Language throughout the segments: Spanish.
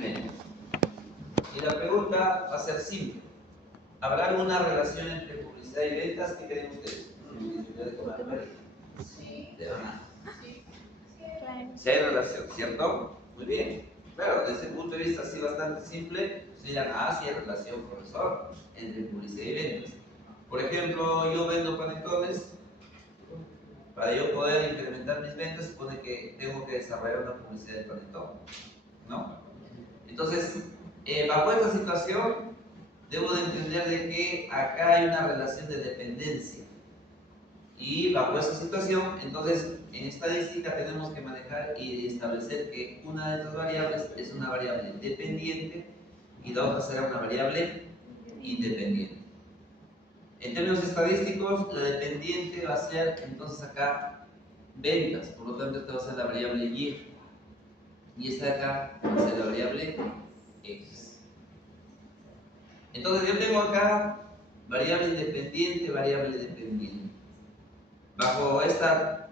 ventas. Y la pregunta va a ser simple. ¿Habrá alguna relación entre publicidad y ventas? ¿Qué creen ustedes? Sí. ¿De verdad? Sí. Si hay relación, ¿cierto? Muy bien. Claro, desde el punto de vista así bastante simple, se dirán, sí hay relación, profesor, entre publicidad y ventas. Por ejemplo, yo vendo panetones. Para yo poder incrementar mis ventas, supone que tengo que desarrollar una publicidad de panetón, ¿no? Entonces, bajo esta situación, debo de entender de que acá hay una relación de dependencia. Y bajo esa situación, entonces, en estadística tenemos que manejar y establecer que una de estas variables es una variable dependiente y la otra será una variable independiente. En términos estadísticos, la dependiente va a ser, entonces acá, ventas, por lo tanto esta va a ser la variable Y. Y esta de acá va a ser la variable X. Entonces yo tengo acá variable independiente, variable dependiente. Bajo esta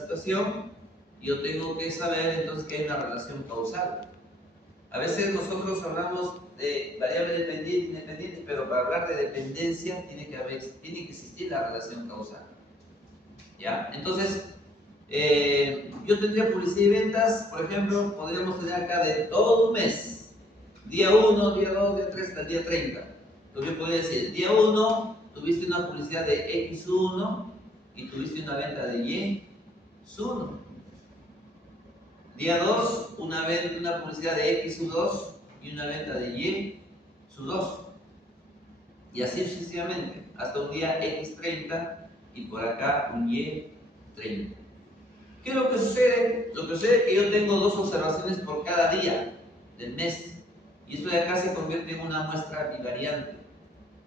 situación, yo tengo que saber entonces que hay una relación causal. A veces nosotros hablamos de variable dependiente e independiente, pero para hablar de dependencia tiene que existir la relación causal. ¿Ya? Entonces, yo tendría publicidad y ventas, por ejemplo, podríamos tener acá de todo un mes. Día 1, día 2, día 3, hasta el día 30. Entonces yo podría decir, día 1 tuviste una publicidad de X1 y tuviste una venta de Y1. Día 2, una publicidad de X2 y una venta de Y2. Y así sucesivamente, hasta un día X30 y por acá un Y30. ¿Qué es lo que sucede? Lo que sucede es que yo tengo 2 observaciones por cada día del mes. Y esto de acá se convierte en una muestra bivariante.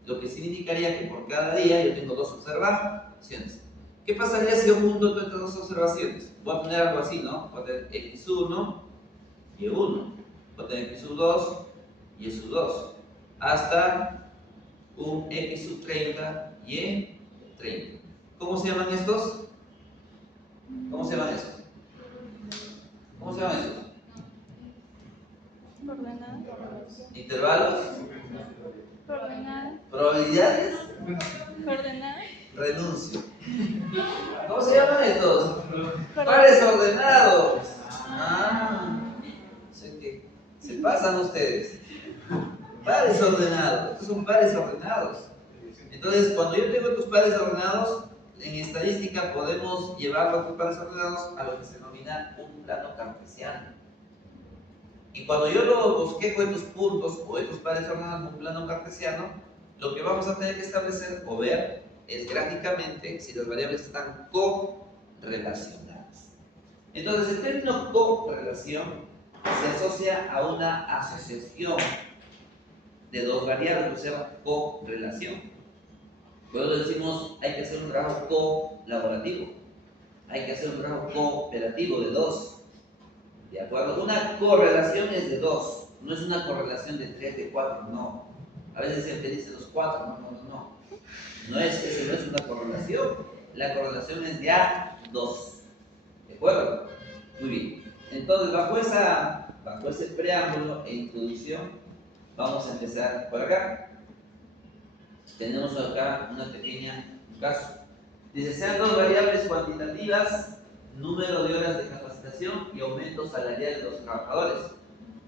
Lo que significaría que por cada día yo tengo 2 observaciones. ¿Qué pasaría si yo junto todas estas 2 observaciones? Voy a tener algo así, ¿no? Voy a tener X1, Y1. Voy a tener X2, Y2. Hasta un X30, Y30. ¿Cómo se llaman estos? ¿Cómo se llaman estos? ¿Cómo se llaman estos? Coordenadas. Intervalos. Coordenadas. Probabilidades. Coordenadas. Renuncio. ¿Cómo se llaman estos? Pares ordenados. Sé que se pasan ustedes. Pares ordenados. Estos son pares ordenados. Entonces, cuando yo tengo estos pares ordenados, en estadística podemos llevarlo a estos pares ordenados a lo que se denomina un plano cartesiano. Y cuando yo lo bosquejo estos puntos o estos pares ordenados en un plano cartesiano, lo que vamos a tener que establecer o ver es gráficamente si las variables están correlacionadas. Entonces, el término correlación se asocia a una asociación de 2 variables, o sea, correlación. Luego decimos, hay que hacer un trabajo colaborativo, hay que hacer un trabajo cooperativo de 2. ¿De acuerdo? Una correlación es de 2, no es una correlación de 3, de 4, no. A veces se dice los 4, no. No es una correlación. La correlación es de A2. ¿De acuerdo? Muy bien. Entonces, bajo ese preámbulo e introducción, vamos a empezar por acá. Tenemos acá una pequeña caso. Dice, sean 2 variables cuantitativas, número de horas de capacitación y aumento salarial de los trabajadores.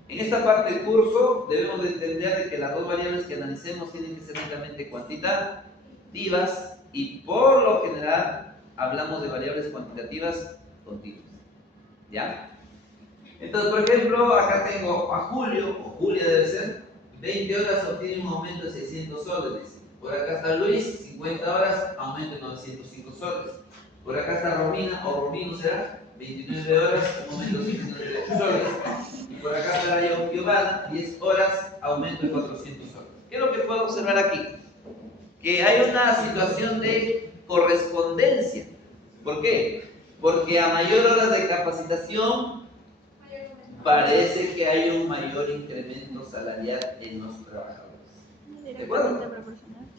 En esta parte del curso debemos de entender de que las 2 variables que analicemos tienen que ser netamente cuantitativas y por lo general hablamos de variables cuantitativas continuas. ¿Ya? Entonces, por ejemplo, acá tengo a Julio, o Julia debe ser, 20 horas obtiene un aumento de 600 soles. Dice. Por acá está Luis, 50 horas, aumento de 905 soles. Por acá está Romina, o Romino será, 29 horas, un aumento de 198 soles. Y por acá está Giovanna, 10 horas, aumento de 400 soles. ¿Qué es lo que puedo observar aquí? Que hay una situación de correspondencia. ¿Por qué? Porque a mayor horas de capacitación parece que hay un mayor incremento salarial en los trabajadores. ¿De acuerdo?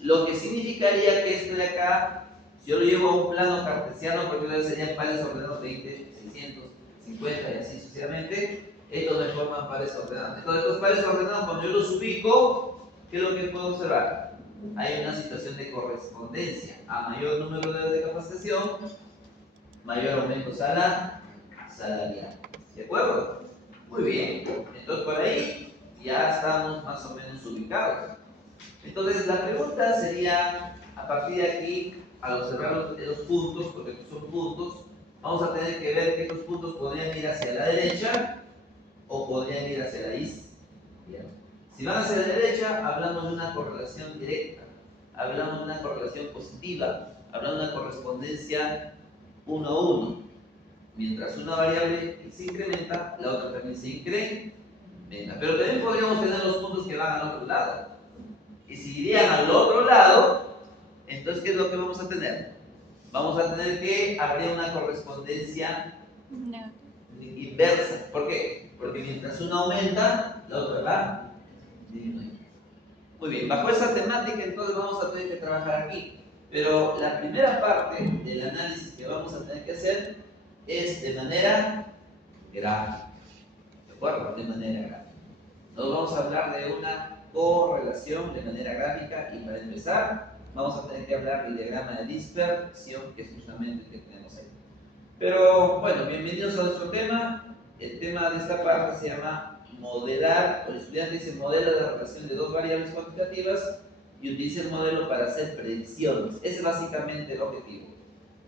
Lo que significaría que esto de acá, si yo lo llevo a un plano cartesiano, porque serían pares ordenados 20, 600, 50 y así sucesivamente, Estos me forman pares ordenados. Entonces, estos pares ordenados, cuando yo los ubico, ¿qué es lo que puedo observar? Hay una situación de correspondencia. A mayor número de horas de capacitación, mayor aumento salarial. ¿De acuerdo? Muy bien. Entonces, por ahí ya estamos más o menos ubicados. Entonces, la pregunta sería, a partir de aquí, al observar los puntos, porque estos son puntos, vamos a tener que ver que estos puntos podrían ir hacia la derecha o podrían ir hacia la izquierda. Si van hacia la derecha, hablamos de una correlación directa, hablamos de una correlación positiva, hablamos de una correspondencia 1 a 1. Mientras una variable se incrementa, la otra también se incrementa. Pero también podríamos tener los puntos que van al otro lado. Y si irían al otro lado, entonces, ¿qué es lo que vamos a tener? Vamos a tener que habría una correspondencia inversa. ¿Por qué? Porque mientras una aumenta, la otra va disminuyendo. Muy bien, bajo esa temática entonces vamos a tener que trabajar aquí. Pero la primera parte del análisis que vamos a tener que hacer es de manera gráfica. ¿De acuerdo? De manera gráfica. Nos vamos a hablar de una correlación de manera gráfica y para empezar vamos a tener que hablar del diagrama de dispersión, que es justamente el que tenemos ahí. Pero bueno, bienvenidos a nuestro tema. El tema de esta parte se llama modelar, o el estudiante dice modela la relación de dos variables cuantitativas y utiliza el modelo para hacer predicciones. Ese es básicamente el objetivo.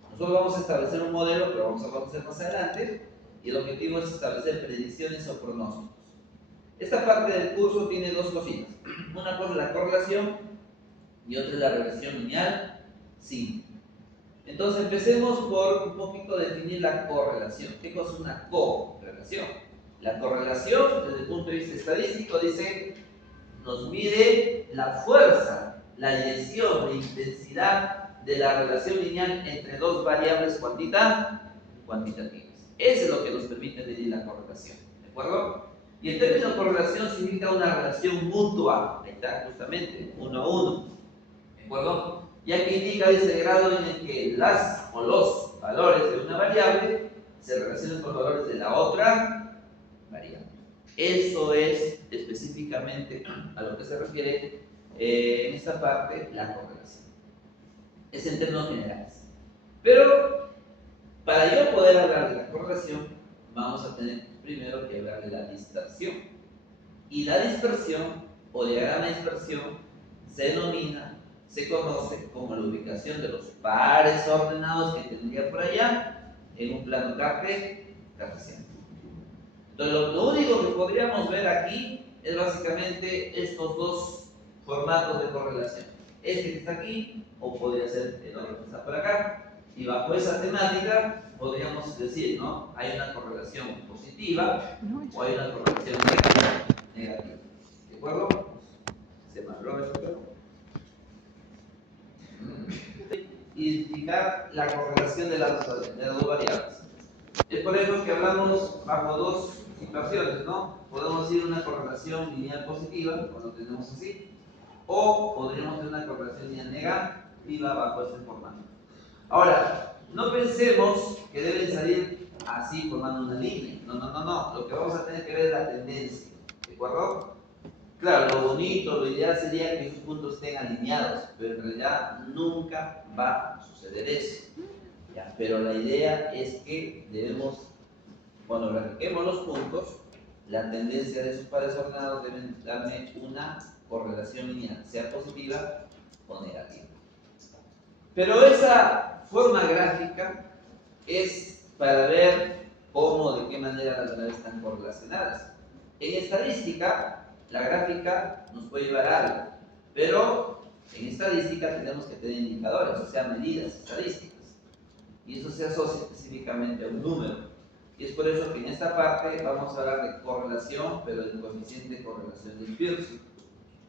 Nosotros vamos a establecer un modelo, pero vamos a conocer más adelante, y el objetivo es establecer predicciones o pronósticos. Esta parte del curso tiene dos cositas. Una cosa es la correlación y otra es la regresión lineal simple. Entonces empecemos por un poquito definir la correlación. ¿Qué cosa es una correlación? La correlación, desde el punto de vista estadístico, dice, nos mide la fuerza, la dirección, la intensidad de la relación lineal entre dos variables cuantitativas. Eso es lo que nos permite medir la correlación. ¿De acuerdo? Y el término correlación significa una relación mutua. Ahí está, justamente, 1 a 1. ¿De acuerdo? Ya que indica ese grado en el que las o los valores de una variable se relacionan con los valores de la otra variable. Eso es específicamente a lo que se refiere en esta parte la correlación. Es en términos generales. Pero para yo poder hablar de la correlación, vamos a tener primero que hablar de la dispersión. Y la dispersión, o diagrama de dispersión, se conoce como la ubicación de los pares ordenados que tendría por allá en un plano cartesiano. Entonces, lo único que podríamos ver aquí es básicamente estos dos formatos de correlación. Este que está aquí, o podría ser el otro que está por acá. Y bajo esa temática podríamos decir, ¿no? Hay una correlación positiva o hay una correlación negativa. ¿De acuerdo? ¿Se mandó eso? Identificar la correlación de las dos variables. Es por eso que hablamos bajo dos situaciones, ¿no? Podemos decir una correlación lineal positiva, cuando tenemos así, o podríamos tener una correlación lineal negativa bajo este formato. Ahora, no pensemos que deben salir así formando una línea. No. Lo que vamos a tener que ver es la tendencia. ¿De acuerdo? Claro, lo bonito, lo ideal sería que esos puntos estén alineados, pero en realidad nunca va a suceder eso. ¿Ya? Pero la idea es que debemos, cuando grafiquemos los puntos, la tendencia de esos pares ordenados deben darme una correlación lineal, sea positiva o negativa. Pero esa forma gráfica es para ver cómo, de qué manera las variables están correlacionadas. En estadística, la gráfica nos puede llevar a algo, pero en estadística tenemos que tener indicadores, o sea, medidas estadísticas. Y eso se asocia específicamente a un número. Y es por eso que en esta parte vamos a hablar de correlación, pero del coeficiente de correlación de Pearson.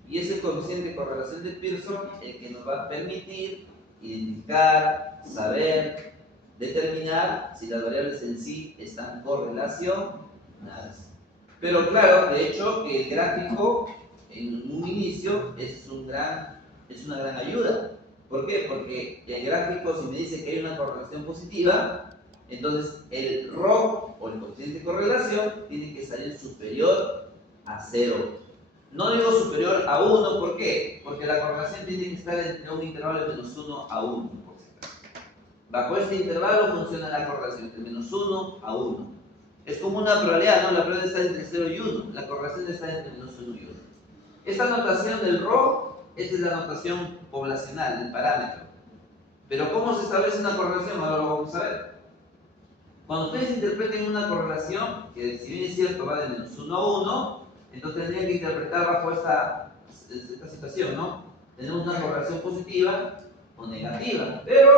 Y es el coeficiente de correlación de Pearson el que nos va a permitir identificar, saber, determinar si las variables en sí están correlacionadas. Pero claro, de hecho, que el gráfico en un inicio es una gran ayuda. ¿Por qué? Porque el gráfico, si me dice que hay una correlación positiva, Entonces, el RO o el coeficiente de correlación tiene que salir superior a 0. No digo superior a 1, ¿por qué? Porque la correlación tiene que estar entre un intervalo de menos 1 a 1. Por si acaso. Bajo este intervalo funciona la correlación entre menos 1 a 1. Es como una probabilidad, ¿no? La probabilidad está entre 0 y 1. La correlación está entre menos 1 y 1. Esta notación del RO, esta es la notación poblacional, del parámetro. Pero ¿cómo se establece una correlación? Ahora lo vamos a ver. Cuando ustedes interpreten una correlación, que si bien es cierto va de menos 1 a 1, entonces tendrían que interpretar bajo esta situación, ¿no? Tenemos una correlación positiva o negativa, pero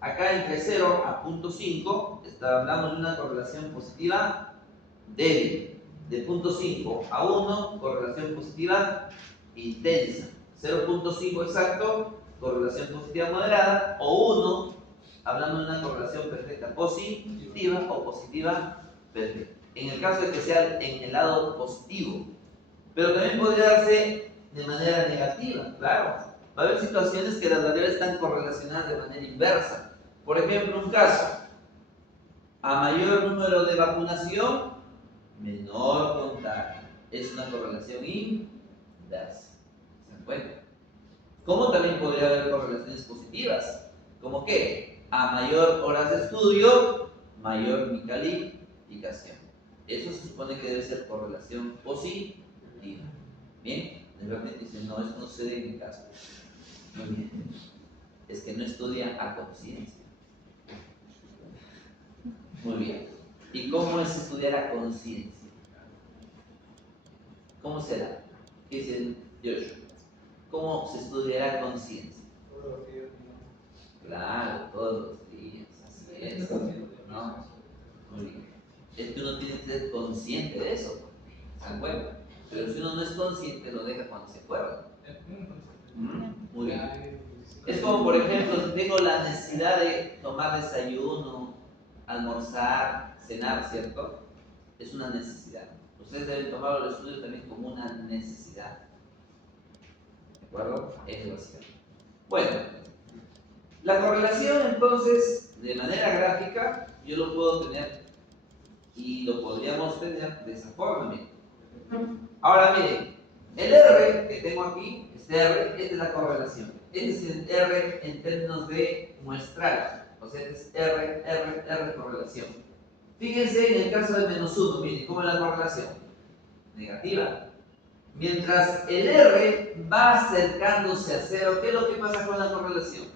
acá entre 0 a 0.5 hablamos de una correlación positiva débil. De 0.5 a 1, correlación positiva intensa. 0.5 exacto, correlación positiva moderada, o 1, hablando de una correlación perfecta positiva o positiva perfecta. En el caso de que sea en el lado positivo, pero también podría darse de manera negativa, claro. Va a haber situaciones que las variables están correlacionadas de manera inversa. Por ejemplo, un caso, a mayor número de vacunación, menor contagio. Es una correlación inversa. ¿Se dan cuenta? Como también podría haber correlaciones positivas. ¿Como qué? A mayor horas de estudio, mayor mi calificación. Eso se supone que debe ser correlación positiva. Bien, de repente dicen, no, esto no sucede en mi caso. Muy bien. Es que no estudia a conciencia. Muy bien. ¿Y cómo es estudiar a conciencia? ¿Cómo será? ¿Qué dice Joshua? ¿Cómo se estudiará a conciencia? Todos los días. Claro, todos los días. Así es. ¿No? Muy bien. Es que uno tiene que ser consciente de eso. ¿Se dan cuenta? Pero si uno no es consciente, lo deja cuando se acuerda. Muy bien. Es como, por ejemplo, si tengo la necesidad de tomar desayuno, almorzar, cenar, ¿cierto? Es una necesidad. Ustedes deben tomar los estudios también como una necesidad. ¿De acuerdo? Es básico. Bueno, la correlación entonces, de manera gráfica, yo lo puedo tener y lo podríamos tener de esa forma. Miren. Ahora miren, el R que tengo aquí, este R, esta es la correlación. Este es el R en términos de muestral. O sea, este es R correlación. Fíjense en el caso de menos 1, miren, ¿cómo es la correlación? Negativa. Mientras el R va acercándose a 0, ¿qué es lo que pasa con la correlación?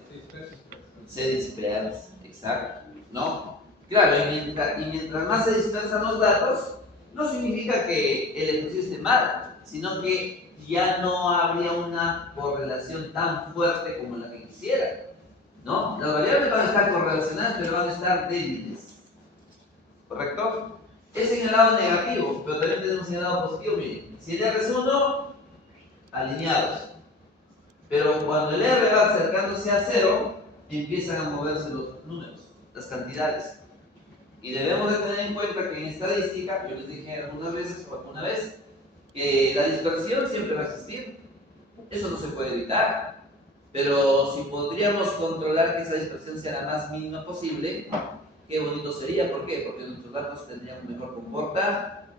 Se dispersa, exacto, ¿no? Claro, y mientras más se dispersan los datos, no significa que el ejercicio esté mal, sino que ya no habría una correlación tan fuerte como la que quisiera, ¿no? Las variables van a estar correlacionadas, pero van a estar débiles, ¿correcto? Es en el lado negativo, pero también tenemos en el lado positivo. Miren, si el R es 1, alineados. Pero cuando el R va acercándose a 0, empiezan a moverse los números, las cantidades. Y debemos de tener en cuenta que en estadística, yo les dije algunas veces o alguna vez, que la dispersión siempre va a existir. Eso no se puede evitar. Pero si podríamos controlar que esa dispersión sea la más mínima posible, qué bonito sería. ¿Por qué? Porque nuestros datos tendrían un mejor comportamiento.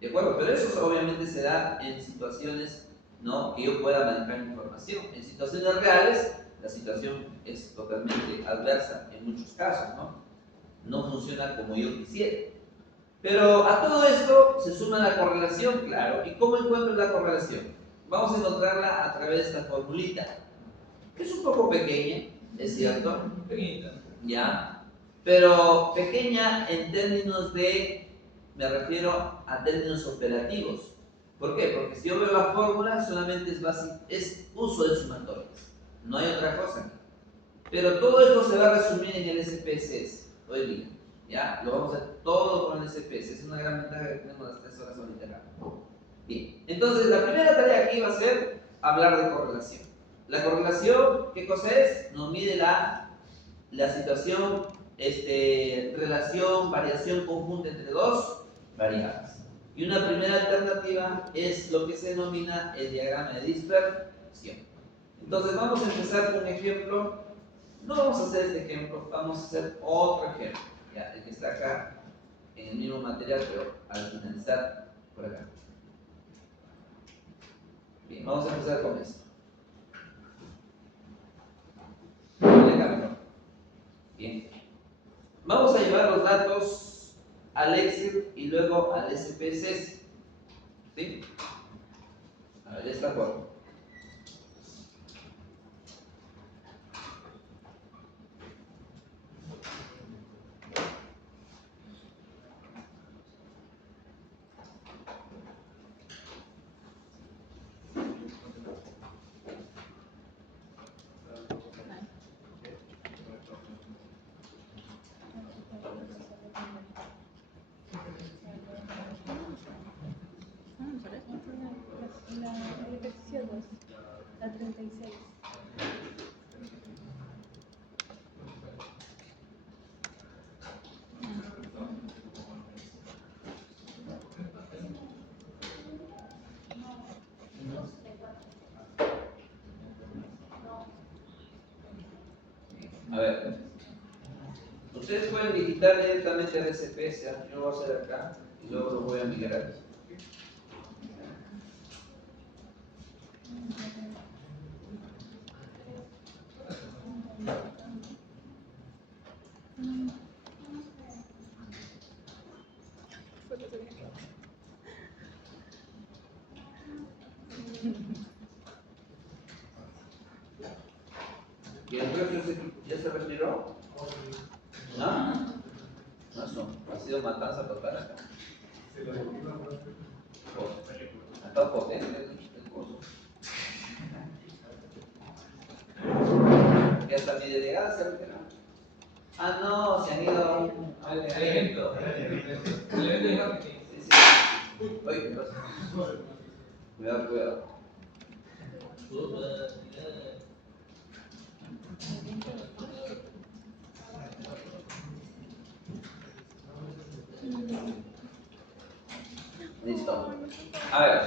¿De acuerdo? Pero eso obviamente se da en situaciones, ¿no?, que yo pueda manejar información. En situaciones reales, la situación es totalmente adversa en muchos casos, ¿no? No funciona como yo quisiera. Pero a todo esto se suma la correlación, claro. ¿Y cómo encuentro la correlación? Vamos a encontrarla a través de esta formulita. Es un poco pequeña, es cierto. Pequeñita. Ya. Pero pequeña en términos de, me refiero a términos operativos. ¿Por qué? Porque si yo veo la fórmula, solamente es uso de sumatorias. No hay otra cosa. Pero todo esto se va a resumir en el SPSS. Hoy día. ¿Ya? Lo vamos a hacer todo con el SPSS. Es una gran ventaja que tenemos las 3 horas ahorita acá. Bien. Entonces, la primera tarea aquí va a ser hablar de correlación. La correlación, ¿qué cosa es? Nos mide la situación, relación, variación conjunta entre dos variables. Y una primera alternativa es lo que se denomina el diagrama de dispersión. Entonces vamos a empezar con un ejemplo No vamos a hacer este ejemplo, vamos a hacer otro ejemplo. Ya, el que está acá en el mismo material, pero al finalizar por acá. Bien, vamos a empezar con esto. Bien. Vamos a llevar los datos al Excel y luego al SPSS. ¿Sí? A ver, de esta forma. El ejercicio 2, la 36. A ver, ustedes pueden digitar directamente al SPS, yo lo voy a hacer acá y luego lo voy a migrar. ¿Y el resto ya se retiró? ¿No? No, ha sido matanza total acá. Está potente el curso. Y hasta mi delegada se retiró. Ah, no, se han ido a un evento. Sí, sí. Oye, ¿qué pasa? Cuidado, cuidado. Listo. A ver,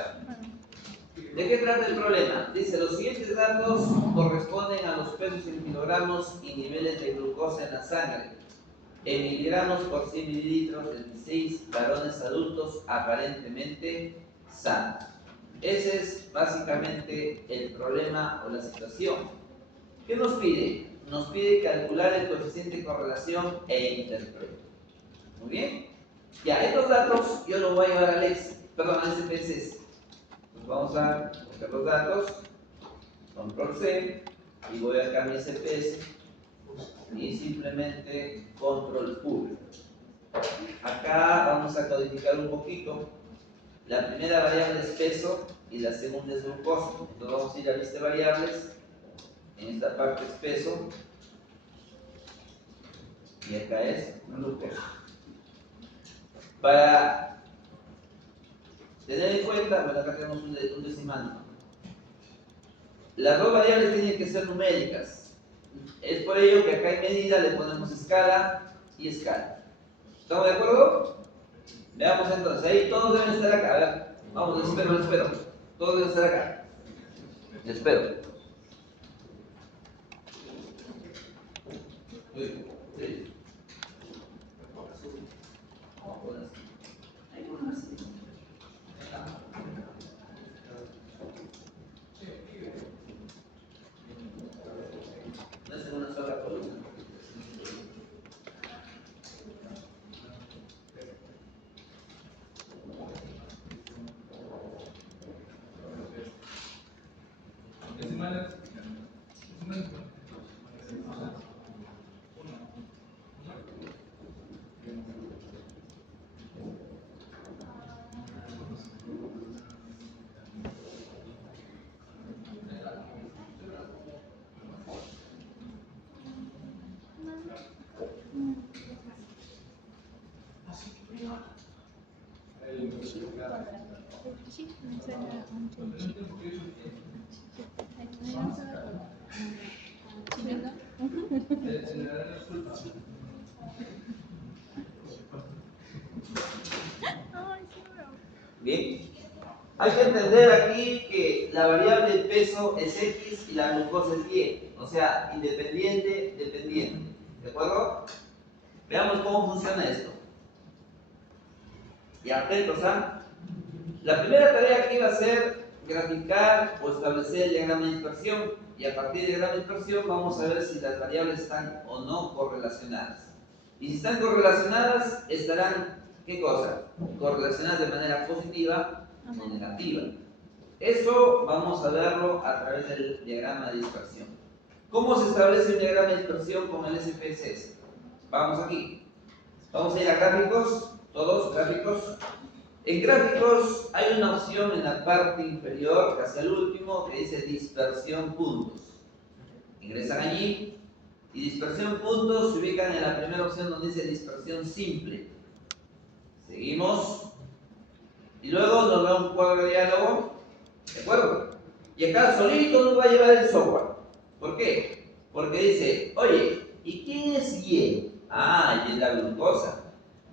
¿de qué trata el problema? Dice, los siguientes datos corresponden a los pesos en kilogramos y niveles de glucosa en la sangre, en miligramos por 100 mililitros de 16 varones adultos aparentemente sanos. Ese es básicamente el problema o la situación. ¿Qué nos pide? Nos pide calcular el coeficiente de correlación e interpretar. Muy bien. Ya, estos datos yo los voy a llevar al SPSS. Pues vamos a buscar los datos, control C, y voy acá a mi SPS y simplemente control V. Acá vamos a codificar un poquito. La primera variable es peso y la segunda es glucosa. Entonces vamos a ir a lista de variables. En esta parte es peso y acá es glucosa. Para tener en cuenta, bueno, acá tenemos un decimal, ¿no? Las dos variables tienen que ser numéricas. Es por ello que acá en medida le ponemos escala y escala. ¿Estamos de acuerdo? Veamos entonces, ahí todos deben estar acá. A ver, vamos, les espero. Todos deben estar acá. Les espero. Sí. No es en una sola columna. Bien. Hay que entender aquí que la variable peso es X y la glucosa es Y. O sea, independiente, dependiente. ¿De acuerdo? Veamos cómo funciona esto. Y atentos, ¿ah? La primera tarea aquí va a ser graficar o establecer el diagrama de dispersión. Y a partir del diagrama de dispersión vamos a ver si las variables están o no correlacionadas. Y si están correlacionadas, estarán, ¿qué cosa? Correlacionadas de manera positiva o negativa. Eso vamos a verlo a través del diagrama de dispersión. ¿Cómo se establece un diagrama de dispersión con el SPSS? Vamos aquí. Vamos a ir a gráficos, todos gráficos. En gráficos hay una opción en la parte inferior, casi al último, que dice dispersión puntos. Ingresan allí y dispersión puntos se ubican en la primera opción donde dice dispersión simple. Seguimos y luego nos da un cuadro de diálogo, ¿de acuerdo? Y acá solito nos va a llevar el software. ¿Por qué? Porque dice, oye, ¿y quién es Y? Ah, Y es la glucosa.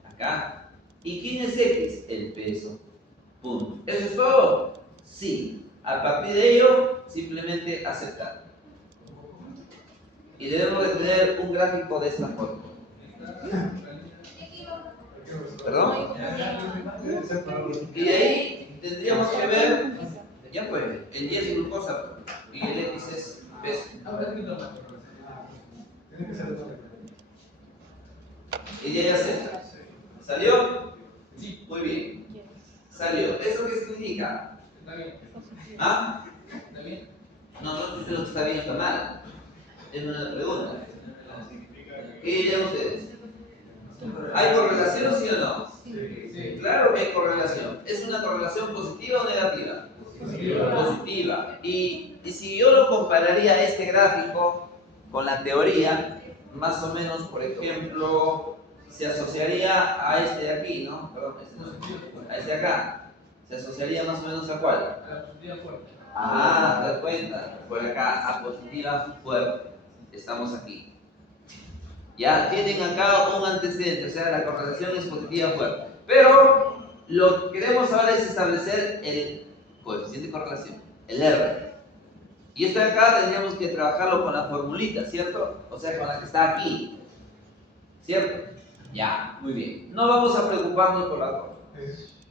Acá. ¿Y quién es X? El peso. Punto. ¿Eso es todo? Sí. A partir de ello, simplemente aceptar. Y debemos de tener un gráfico de esta forma. ¿Perdón? Y de ahí tendríamos que ver, ya pues, el Y es glucosa y el X es peso. Y de ahí acepta. ¿Salió? Sí. Muy bien. Salió. ¿Eso qué significa? Está bien. ¿Ah? ¿Está bien? No, no estoy diciendo que está bien o está mal. Es una pregunta. ¿Qué dirían ustedes? ¿Hay correlación, sí o no? Sí. Claro que hay correlación. ¿Es una correlación positiva o negativa? Positiva. Y si yo lo compararía este gráfico con la teoría, más o menos, por ejemplo, se asociaría a este de aquí, ¿no? Perdón, a este de acá. ¿Se asociaría más o menos a cuál? A la positiva fuerte. Ah, te das cuenta. Por acá, a positiva fuerte. Estamos aquí. Ya tienen acá un antecedente, o sea, la correlación es positiva fuerte. Pero lo que queremos ahora es establecer el coeficiente de correlación, el R. Y esto de acá tendríamos que trabajarlo con la formulita, ¿cierto? O sea, con la que está aquí. ¿Cierto? Ya, muy bien. No vamos a preocuparnos por la forma.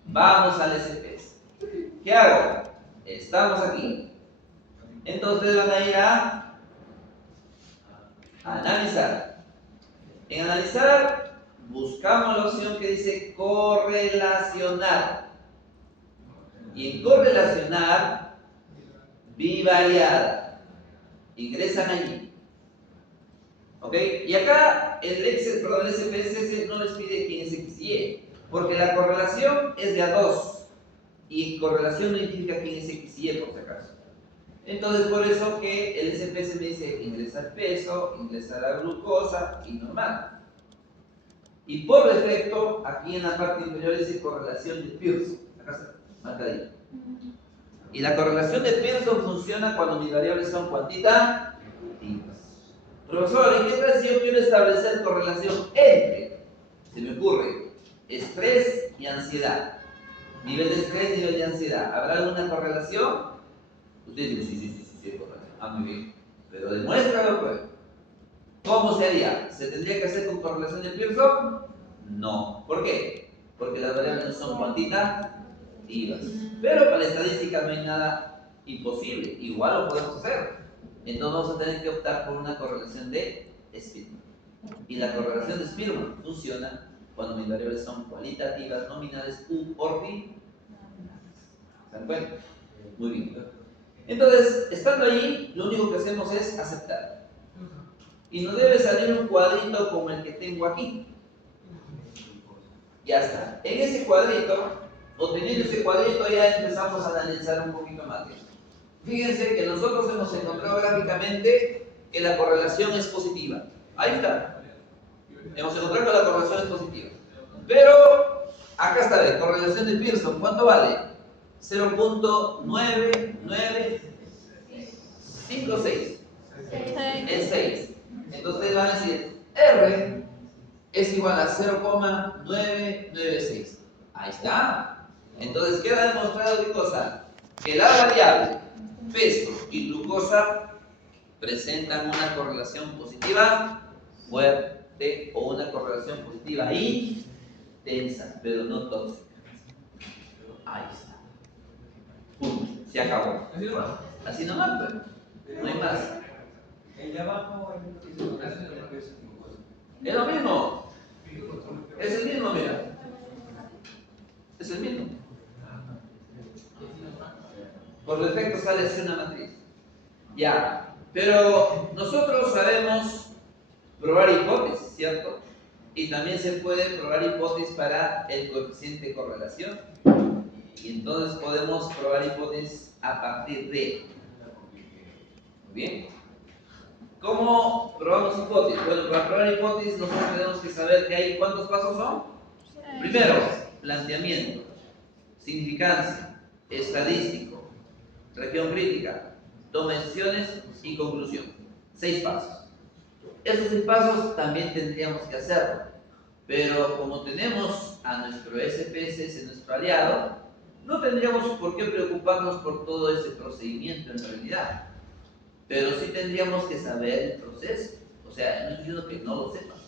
Vamos al SPS. ¿Qué hago? Estamos aquí. Entonces van a ir a analizar. En analizar, buscamos la opción que dice correlacionar. Y en correlacionar, bivariada. Ingresan allí. ¿Ok? Y acá el SPSS no les pide quién es X y Y, porque la correlación es de a 2. Y correlación no indica quién es X y Y, por si acaso. Entonces, por eso que el SPS me dice ingresa el peso, ingresa la glucosa y normal. Y por defecto, aquí en la parte inferior dice correlación de Pearson. Acá está, marcadito. Y la correlación de Pearson funciona cuando mis variables son cuantitativas. Profesor, ¿y qué tal si yo quiero establecer correlación entre, se me ocurre, estrés y ansiedad? Nivel de estrés, nivel de ansiedad. ¿Habrá alguna correlación? Ustedes dicen, sí, correcto. Ah, muy bien. Pero demuéstralo, pues. ¿Cómo se haría? ¿Se tendría que hacer con correlación de Pearson? No. ¿Por qué? Porque las variables no son cuantitativas. Pero para la estadística no hay nada imposible. Igual lo podemos hacer. Entonces vamos a tener que optar por una correlación de Spearman. Y la correlación de Spearman funciona cuando mis variables son cualitativas, nominales u ordinales. ¿Se dan cuenta? Muy bien. Entonces, estando allí, lo único que hacemos es aceptar. Y nos debe salir un cuadrito como el que tengo aquí. Ya está. En ese cuadrito, o teniendo ese cuadrito, ya empezamos a analizar un poquito más de esto. Fíjense que nosotros hemos encontrado gráficamente que la correlación es positiva. Ahí está. Hemos encontrado que la correlación es positiva. Pero, acá está, ¿ves? Correlación de Pearson, ¿cuánto vale? 0.99556. Es 6. Entonces van a decir R es igual a 0,996. Ahí está. Entonces queda demostrado qué cosa, que la variable peso y glucosa presentan una correlación positiva fuerte o una correlación positiva intensa, pero no tóxica. Ahí está. Punto. Se acabó. Así nomás, pues. No hay más. El de abajo Es lo mismo. Es el mismo, mira. Es el mismo. Por defecto sale así una matriz. Ya. Pero nosotros sabemos probar hipótesis, ¿cierto? Y también se puede probar hipótesis para el coeficiente de correlación. Y entonces podemos probar hipótesis a partir de. Muy bien. ¿Cómo probamos hipótesis? Bueno, para probar hipótesis nosotros tenemos que saber que hay ¿cuántos pasos son? Primero, planteamiento, significancia, estadístico, región crítica, toma de decisiones y conclusión. 6 pasos. Esos 6 pasos también tendríamos que hacerlo, pero como tenemos a nuestro SPSS, nuestro aliado, no tendríamos por qué preocuparnos por todo ese procedimiento en realidad. Pero sí tendríamos que saber el proceso. O sea, no estoy diciendo que no lo sepas,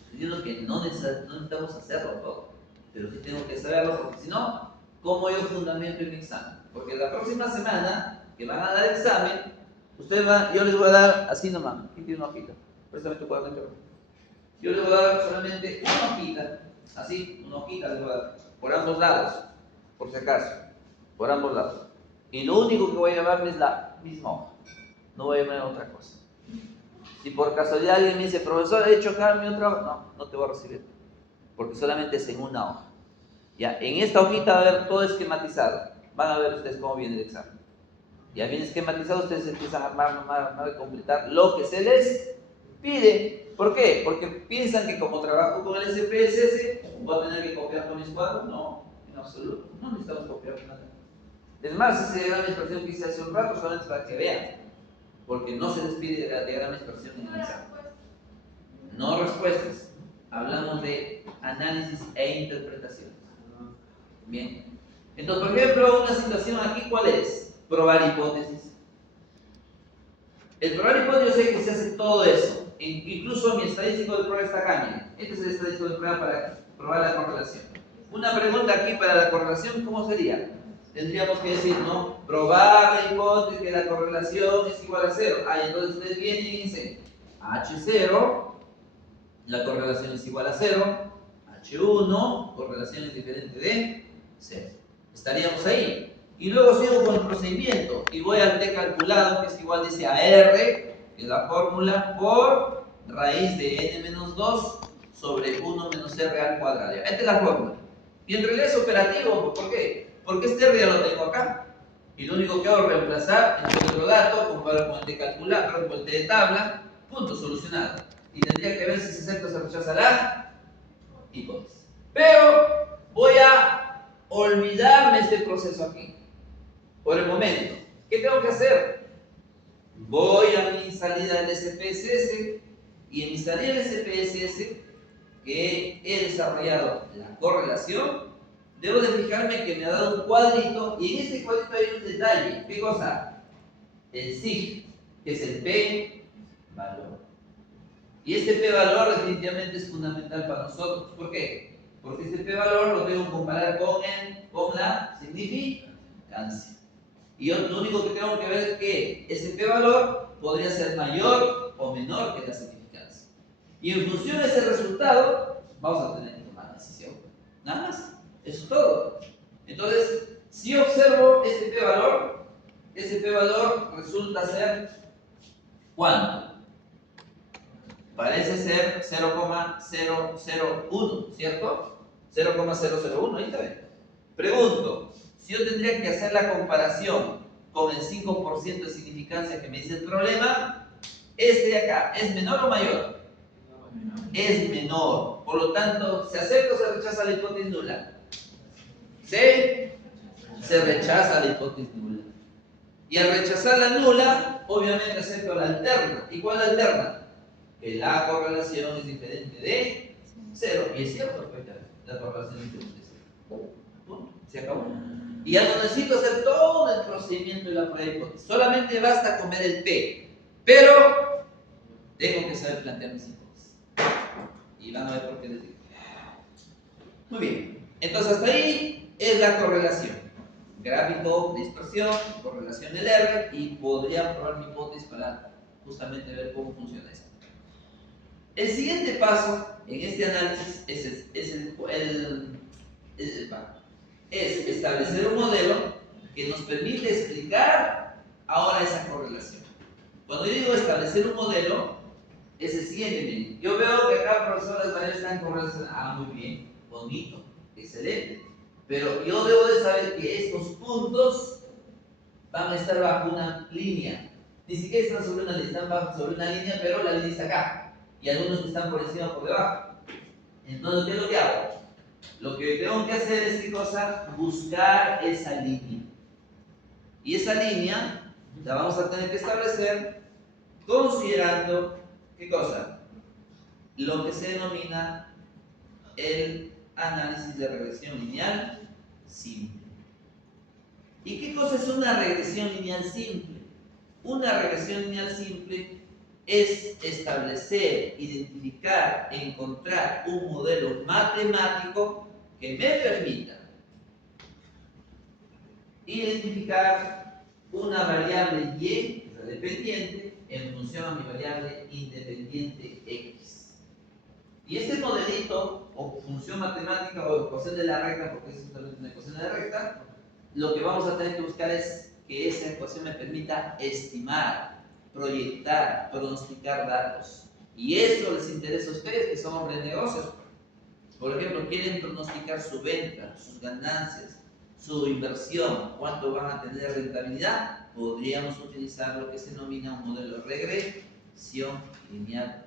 estoy diciendo que no necesitamos hacerlo todo, pero sí tengo que saberlo, porque si no, ¿cómo yo fundamento en mi examen? Porque la próxima semana que van a dar examen, yo les voy a dar así nomás. Aquí tiene una hojita, préstame tu cuaderno. Yo les voy a dar solamente una hojita, así, una hojita les voy a dar, por ambos lados, por si acaso, por ambos lados. Y lo único que voy a llevarme es la misma hoja. No voy a llamar otra cosa. Si por casualidad alguien me dice, profesor, he hecho acá mi otra hoja, no te voy a recibir, porque solamente es en una hoja. Ya, en esta hojita va a haber todo esquematizado. Van a ver ustedes cómo viene el examen. Ya bien esquematizado, ustedes empiezan a armar, completar lo que se les pide. ¿Por qué? Porque piensan que como trabajo con el SPSS, voy a tener que copiar con mis cuadros. No, en absoluto. No necesitamos copiar nada. Es más, ese diagrama de expresión que hice hace un rato solamente para que vean. Porque no se les pide diagrama de expresión en el examen. No respuestas. Hablamos de análisis e interpretaciones. Bien. Entonces, por ejemplo, una situación aquí, ¿cuál es? Probar hipótesis. El probar hipótesis, yo sé que se hace todo eso. Incluso mi estadístico de prueba está acá, miren. Este es el estadístico de prueba para probar la correlación. Una pregunta aquí para la correlación, ¿cómo sería? Tendríamos que decir, ¿no? Probar la hipótesis que la correlación es igual a 0. Entonces ustedes vienen y dicen H0, la correlación es igual a 0. H1, correlación es diferente de 0. Estaríamos ahí. Y luego sigo con el procedimiento y voy al T calculado, que es igual, dice, a R, que es la fórmula, por raíz de n-2 sobre 1 menos R al cuadrado. Esta es la fórmula. Y en realidad es operativo. ¿Por qué? Porque este R ya lo tengo acá. Y lo único que hago es reemplazar entre otro dato, comparo con el T calculado, con el T de tabla, punto, solucionado. Y tendría que ver si se acepta o se rechaza la hipótesis. Pero voy a olvidarme este proceso aquí. Por el momento, ¿qué tengo que hacer? Voy a mi salida del SPSS y en mi salida del SPSS, que he desarrollado la correlación, debo de fijarme que me ha dado un cuadrito y en este cuadrito hay un detalle. ¿Qué cosa? El SIG, que es el P-valor. Y este P-valor definitivamente es fundamental para nosotros. ¿Por qué? Porque este P-valor lo tengo que comparar con la significancia. Y yo lo único que tengo que ver es que ese P-valor podría ser mayor o menor que la significancia. Y en función de ese resultado, vamos a tener que tomar una decisión. Nada más. Eso es todo. Entonces, si observo ese P-valor resulta ser ¿cuánto? Parece ser 0,001, ¿cierto? 0,001, ahí está bien. Pregunto, si yo tendría que hacer la comparación con el 5% de significancia que me dice el problema, este de acá, ¿es menor o mayor? Es menor. Por lo tanto, ¿se acepta o se rechaza la hipótesis nula? Se rechaza la hipótesis nula. Y al rechazar la nula, obviamente acepto la alterna. ¿Y cuál es la alterna? Que la correlación es diferente de 0. Y es cierto, pues, la correlación es diferente de 0. Punto. Se acabó. Y ya no necesito hacer todo el procedimiento de la prueba de hipótesis. Solamente basta con ver el P. Pero tengo que saber plantear mis hipótesis. Y van a ver por qué les digo. Muy bien. Entonces hasta ahí es la correlación. Gráfico, dispersión, correlación del R, y podría probar mi hipótesis para justamente ver cómo funciona esto. El siguiente paso en este análisis es establecer un modelo que nos permite explicar ahora esa correlación. Cuando yo digo establecer un modelo, es el siguiente. Miren, yo veo que acá, profesor, las variables están correlacionadas. Ah, muy bien, bonito, excelente. Pero yo debo de saber que estos puntos van a estar bajo una línea. Ni siquiera están sobre una línea, están sobre una línea, pero la línea está acá. Y algunos están por encima o por debajo. Entonces, ¿qué es lo que hago? Lo que tengo que hacer es, ¿qué cosa? Buscar esa línea. Y esa línea la vamos a tener que establecer considerando, ¿qué cosa? Lo que se denomina el análisis de regresión lineal simple. ¿Y qué cosa es una regresión lineal simple? Una regresión lineal simple es establecer, identificar, encontrar un modelo matemático que me permita identificar una variable y, que es la dependiente, en función a mi variable independiente x. Y este modelito, o función matemática, o ecuación de la recta, porque es justamente una ecuación de la recta, lo que vamos a tener que buscar es que esa ecuación me permita estimar, proyectar, pronosticar datos. Y eso les interesa a ustedes, que son hombres de negocios. Por ejemplo, quieren pronosticar su venta, sus ganancias, su inversión, cuánto van a tener de rentabilidad. Podríamos utilizar lo que se denomina un modelo de regresión lineal.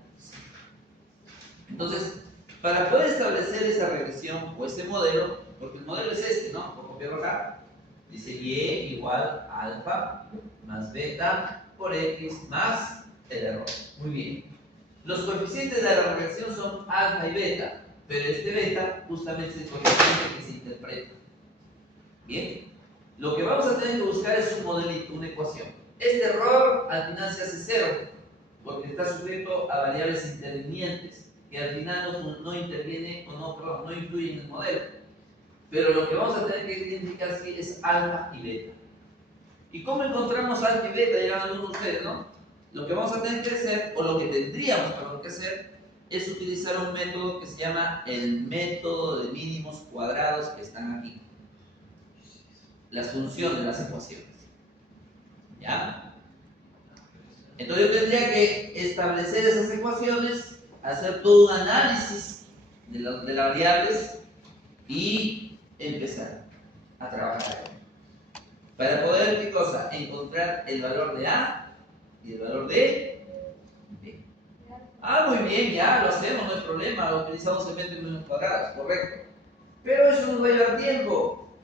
Entonces, para poder establecer esa regresión o ese modelo, porque el modelo es este, ¿no? Por copiarlo acá. Dice y igual a alfa más beta por x más el error. Muy bien. Los coeficientes de la regresión son alfa y beta, pero este beta justamente es el coeficiente que se interpreta. Bien. Lo que vamos a tener que buscar es un modelito, una ecuación. Este error al final se hace cero, porque está sujeto a variables intervinientes, que al final no interviene o no influye en el modelo. Pero lo que vamos a tener que identificar aquí es alfa y beta. ¿Y cómo encontramos alfa y beta? Llegan algunos de ustedes, ¿no? Lo que vamos a tener que hacer, o lo que tendríamos que hacer, es utilizar un método que se llama el método de mínimos cuadrados, que están aquí. Las funciones de las ecuaciones. ¿Ya? Entonces yo tendría que establecer esas ecuaciones, hacer todo un análisis de las variables y empezar a trabajar para poder, ¿qué cosa? Encontrar el valor de A y el valor de B. Ah, muy bien, ya lo hacemos, no hay problema, lo utilizamos en métodos menos cuadrados, correcto. Pero eso nos va a llevar tiempo.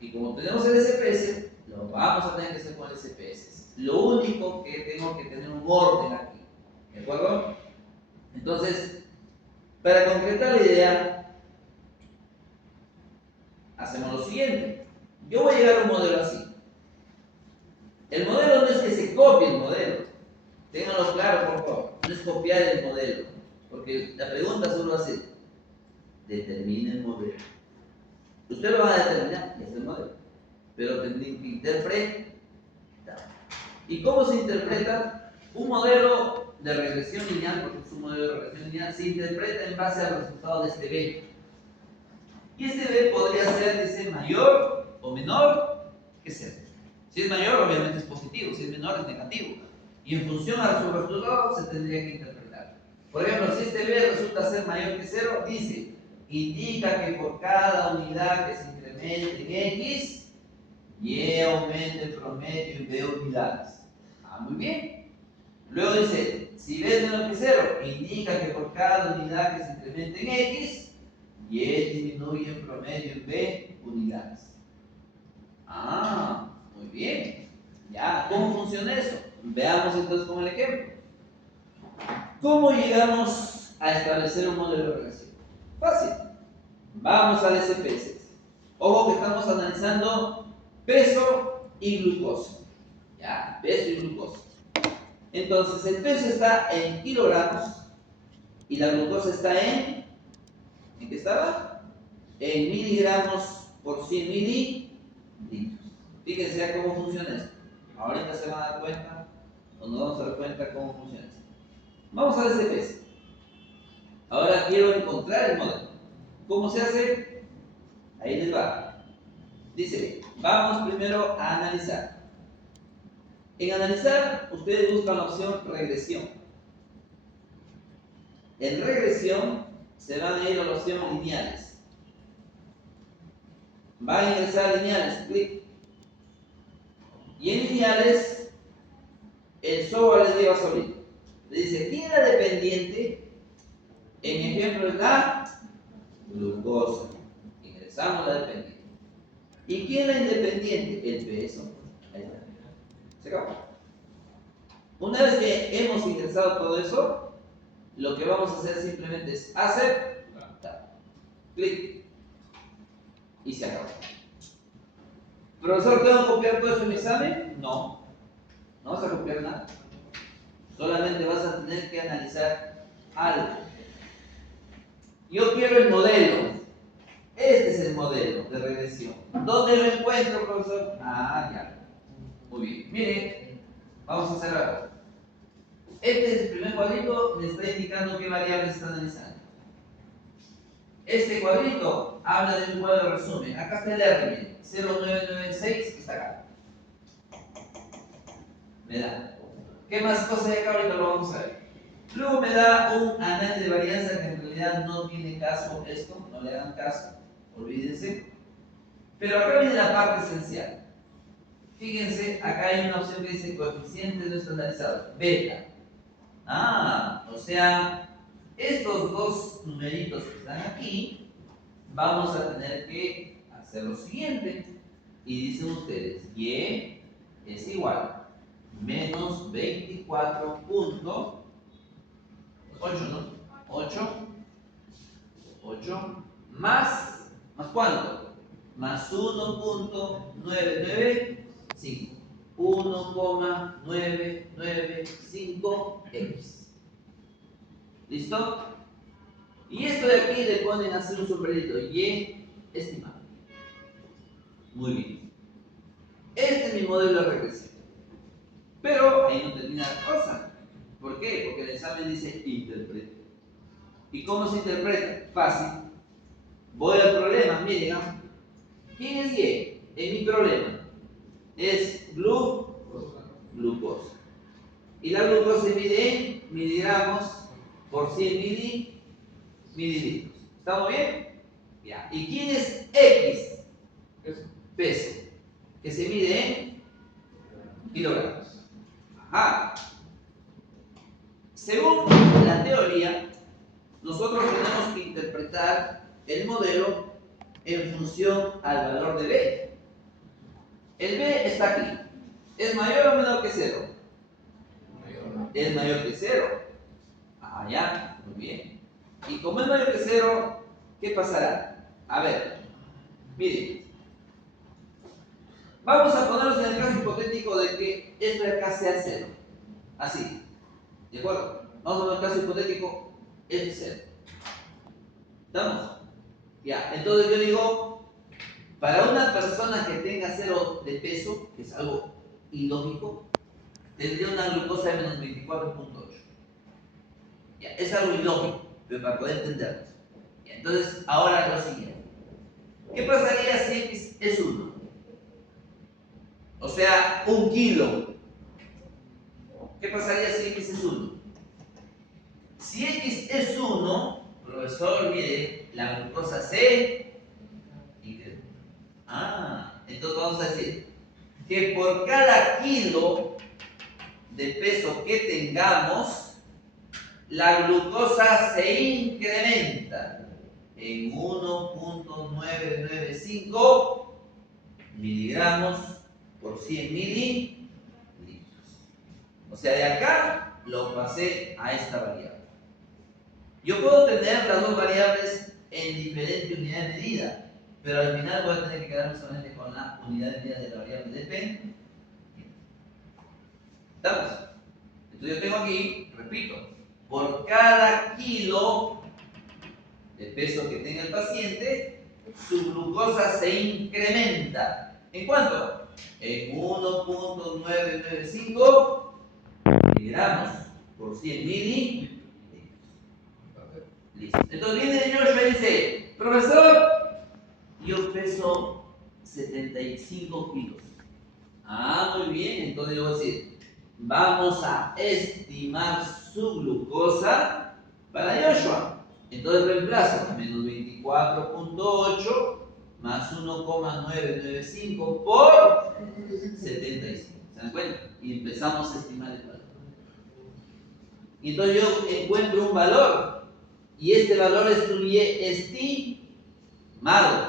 Y como tenemos el SPS, lo vamos a tener que hacer con el SPS. Lo único que tengo que tener un orden aquí. ¿De acuerdo? Entonces, para concretar la idea, hacemos lo siguiente. Yo voy a llegar a un modelo así. El modelo no es que se copie el modelo. Ténganlo claro, por favor. No es copiar el modelo. Porque la pregunta solo hace, determine el modelo. Usted lo va a determinar, y es el modelo. Pero tendría que interpretar. ¿Y cómo se interpreta? Un modelo de regresión lineal, porque es un modelo de regresión lineal, se interpreta en base al resultado de este B. Y este B podría ser, dice, mayor o menor que 0. Si es mayor, obviamente es positivo, si es menor, es negativo. Y en función a su resultado se tendría que interpretar. Por ejemplo, si este B resulta ser mayor que 0, dice, indica que por cada unidad que se incremente en X, Y aumenta el promedio en B unidades. Ah, muy bien. Luego dice, si B es menor que 0, indica que por cada unidad que se incremente en X, y disminuye en promedio en B unidades. Ah, muy bien. Ya, ¿cómo funciona eso? Veamos entonces con el ejemplo. ¿Cómo llegamos a establecer un modelo de regresión? Fácil. Vamos al SPS. Ojo que estamos analizando peso y glucosa. ¿Ya? Peso y glucosa. Entonces, el peso está en kilogramos y la glucosa está ¿en qué estaba? En miligramos por 100 mililitros. Fíjense ya cómo funciona esto. Ahorita se van a dar cuenta, o nos vamos a dar cuenta cómo funciona esto. Vamos a ver ese peso. Ahora quiero encontrar el modelo. ¿Cómo se hace? Ahí les va. Dice, vamos primero a analizar. En analizar, ustedes buscan la opción regresión. En regresión, se van a ir a la opción lineales. Va a ingresar lineales, clic. Y en lineales, el software les lleva solito. Le dice, ¿quién era dependiente? En mi ejemplo es la glucosa. Ingresamos la dependiente. ¿Y quién es la independiente? El peso. Ahí está. Se acabó. Una vez que hemos ingresado todo eso, lo que vamos a hacer simplemente es aceptar. Clic. Y se acabó. ¿Profesor, tengo que copiar todo eso en mi examen? No. No vas a copiar nada. Solamente vas a tener que analizar algo. Yo quiero el modelo. Este es el modelo de regresión. ¿Dónde lo encuentro, profesor? Ah, ya. Muy bien. Miren, vamos a cerrar. Este es el primer cuadrito, me está indicando qué variables está analizando. Este cuadrito habla de un cuadro de resumen. Acá está el R, miren. 0996 está acá. Me da. ¿Qué más cosas hay acá? Ahorita lo vamos a ver. Luego me da un análisis de varianza que en realidad no tiene caso esto, no le hagan caso, olvídense. Pero acá viene la parte esencial. Fíjense, acá hay una opción que dice coeficientes no estandarizados, beta. Ah, o sea, estos dos numeritos que están aquí, vamos a tener que hacer lo siguiente. Y dicen ustedes, y es igual menos 24.8, ¿no? 8 más ¿cuánto? Más 1.995. 1,995x. ¿Listo? Y esto de aquí le ponen a hacer un sombrerito, y estimado. Muy bien. Este es mi modelo de regresión. Pero ahí no termina la cosa. ¿Por qué? Porque el examen dice interpreta. ¿Y cómo se interpreta? Fácil. Voy al problema, miren. ¿Quién es Y? En mi problema es glucosa. Y la glucosa se mide en miligramos por 100 mililitros. ¿Estamos bien? Ya. ¿Y quién es X? Peso. Que se mide en kilogramos. Ajá. Según la teoría, nosotros tenemos que interpretar el modelo en función al valor de B. El B está aquí. ¿Es mayor o menor que 0? Es mayor que 0. Ah, ya, muy bien. Y como es mayor que 0, ¿qué pasará? A ver, miren. Vamos a ponernos en el caso hipotético de que esto de acá sea 0. Así. ¿De acuerdo? Vamos a poner el caso hipotético, este es 0. ¿Estamos? Ya, entonces yo digo, para una persona que tenga 0 de peso, que es algo ilógico, tendría una glucosa de menos 24.8. Ya, es algo ilógico, pero para poder entenderlo. Ya, entonces, ahora lo siguiente. ¿Qué pasaría si X es 1? O sea, 1 kilo. ¿Qué pasaría si X es 1? Si X es 1, profesor, mire, la glucosa se incrementa. Ah, entonces vamos a decir que por cada kilo de peso que tengamos, la glucosa se incrementa en 1.995 miligramos por 100 mililitros. O sea, de acá lo pasé a esta variable. Yo puedo tener las dos variables en diferente unidad de medida. pero al final voy a tener que quedarme solamente con la unidad de medida de la variable de P. ¿Estamos? Entonces yo tengo aquí, repito, por cada kilo de peso que tenga el paciente, su glucosa se incrementa. ¿En cuánto? En 1.995 miligramos por 100 mililitros. Listo. Entonces viene Joshua y dice, profesor, yo peso 75 kilos. Ah, muy bien. Entonces yo voy a decir, vamos a estimar su glucosa para Joshua. Entonces reemplazo menos 24.8 más 1,995 por 75. ¿Se dan cuenta? Y empezamos a estimar el valor. Y entonces yo encuentro un valor. Y este valor es un estimado,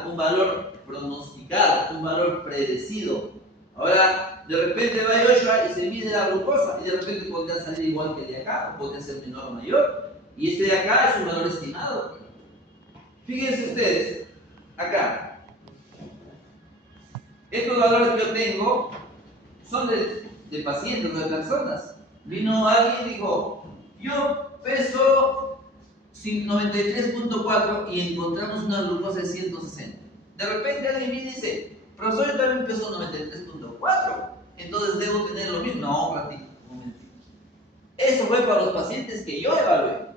un valor pronosticado, un valor predecido. Ahora, de repente va Joshua y se mide la glucosa, y de repente podría salir igual que el de acá, o podría ser menor o mayor. Y este de acá es un valor estimado. Fíjense ustedes, acá. Estos valores que yo tengo son de pacientes, de personas. Vino alguien y dijo, yo peso 93.4 y encontramos una glucosa de 160. De repente alguien viene y dice, profesor, yo también peso 93.4, entonces debo tener lo mismo. No, un ratito, un momentito. Eso fue para los pacientes que yo evalué.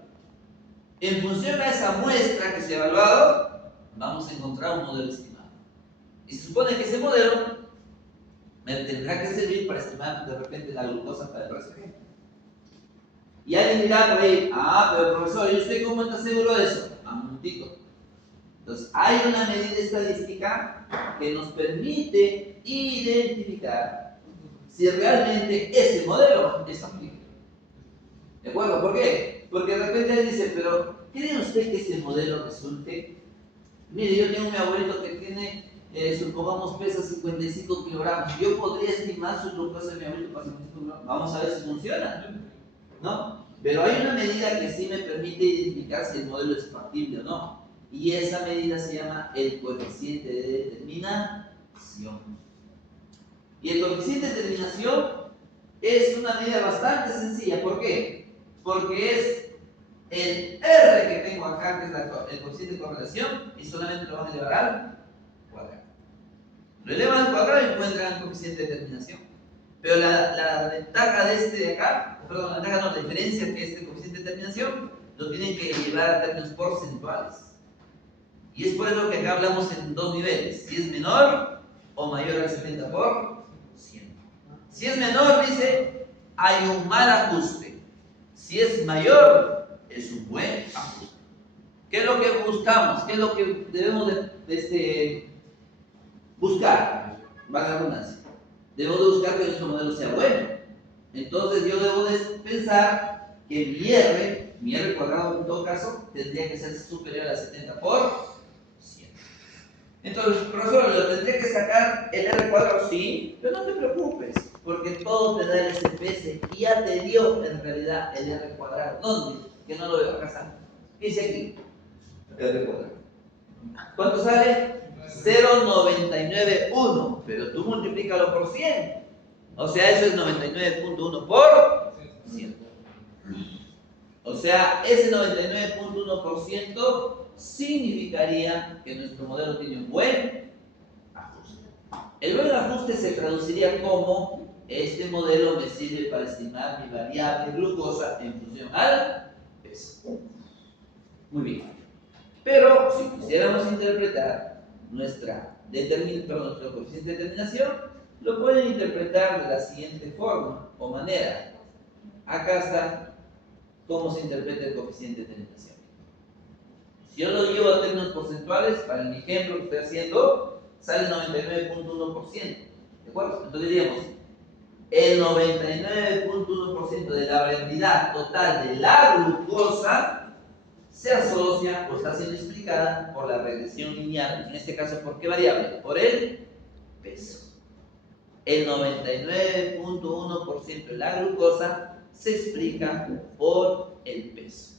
En función a esa muestra que se ha evaluado, vamos a encontrar un modelo estimado. Y se supone que ese modelo me tendrá que servir para estimar de repente la glucosa para el resto. Y alguien dirá por ahí, pero profesor, ¿y usted cómo está seguro de eso? Un momentito. Entonces, hay una medida estadística que nos permite identificar si realmente ese modelo es aplicable. ¿De acuerdo? ¿Por qué? Porque de repente él dice, pero ¿cree usted que ese modelo resulte? Mire, yo tengo un abuelito que tiene, supongamos, pesa 55 kilogramos. Yo podría estimar su glucosa de mi abuelito para 55 kilogramos. Vamos a ver si funciona, ¿no? Pero hay una medida que sí me permite identificar si el modelo es factible o no. Y esa medida se llama el coeficiente de determinación. Y el coeficiente de determinación es una medida bastante sencilla. ¿Por qué? Porque es el R que tengo acá, que es el coeficiente de correlación, y solamente lo van a elevar al cuadrado. Lo elevan al cuadrado y encuentran el coeficiente de determinación. Pero la ventaja de este de acá, perdón, la ventaja no, la diferencia que este coeficiente de determinación lo tienen que llevar a términos porcentuales. Y es por eso que acá hablamos en dos niveles, si es menor o mayor al 70%. Si es menor, dice, hay un mal ajuste. Si es mayor, es un buen ajuste. ¿Qué es lo que buscamos? ¿Qué es lo que debemos de buscar? Valga la redundancia. Debemos de buscar que nuestro modelo sea bueno. Entonces yo debo de pensar que mi R cuadrado en todo caso, tendría que ser superior al 70%. Entonces, profesor, ¿lo tendría que sacar el R cuadrado? Sí, pero no te preocupes, porque todo te da el SPS y ya te dio en realidad el R cuadrado. ¿Dónde? Que no lo veo acá sale. ¿Qué dice aquí? R cuadrado. ¿Cuánto sale? 0,991, pero tú multiplícalo por 100. O sea, eso es 99.1 por 100. O sea, ese 99.1% significaría que nuestro modelo tiene un buen ajuste. El buen ajuste se traduciría como este modelo me sirve para estimar mi variable glucosa en función al peso. Muy bien. Pero si quisiéramos interpretar nuestro coeficiente de determinación, lo pueden interpretar de la siguiente forma o manera. Acá está cómo se interpreta el coeficiente de determinación. Si yo lo llevo a términos porcentuales, para el ejemplo que estoy haciendo, sale 99.1%. ¿De acuerdo? Entonces diríamos, el 99.1% de la variabilidad total de la glucosa se asocia o está siendo explicada por la regresión lineal. En este caso, ¿por qué variable? Por el peso. El 99.1% de la glucosa se explica por el peso.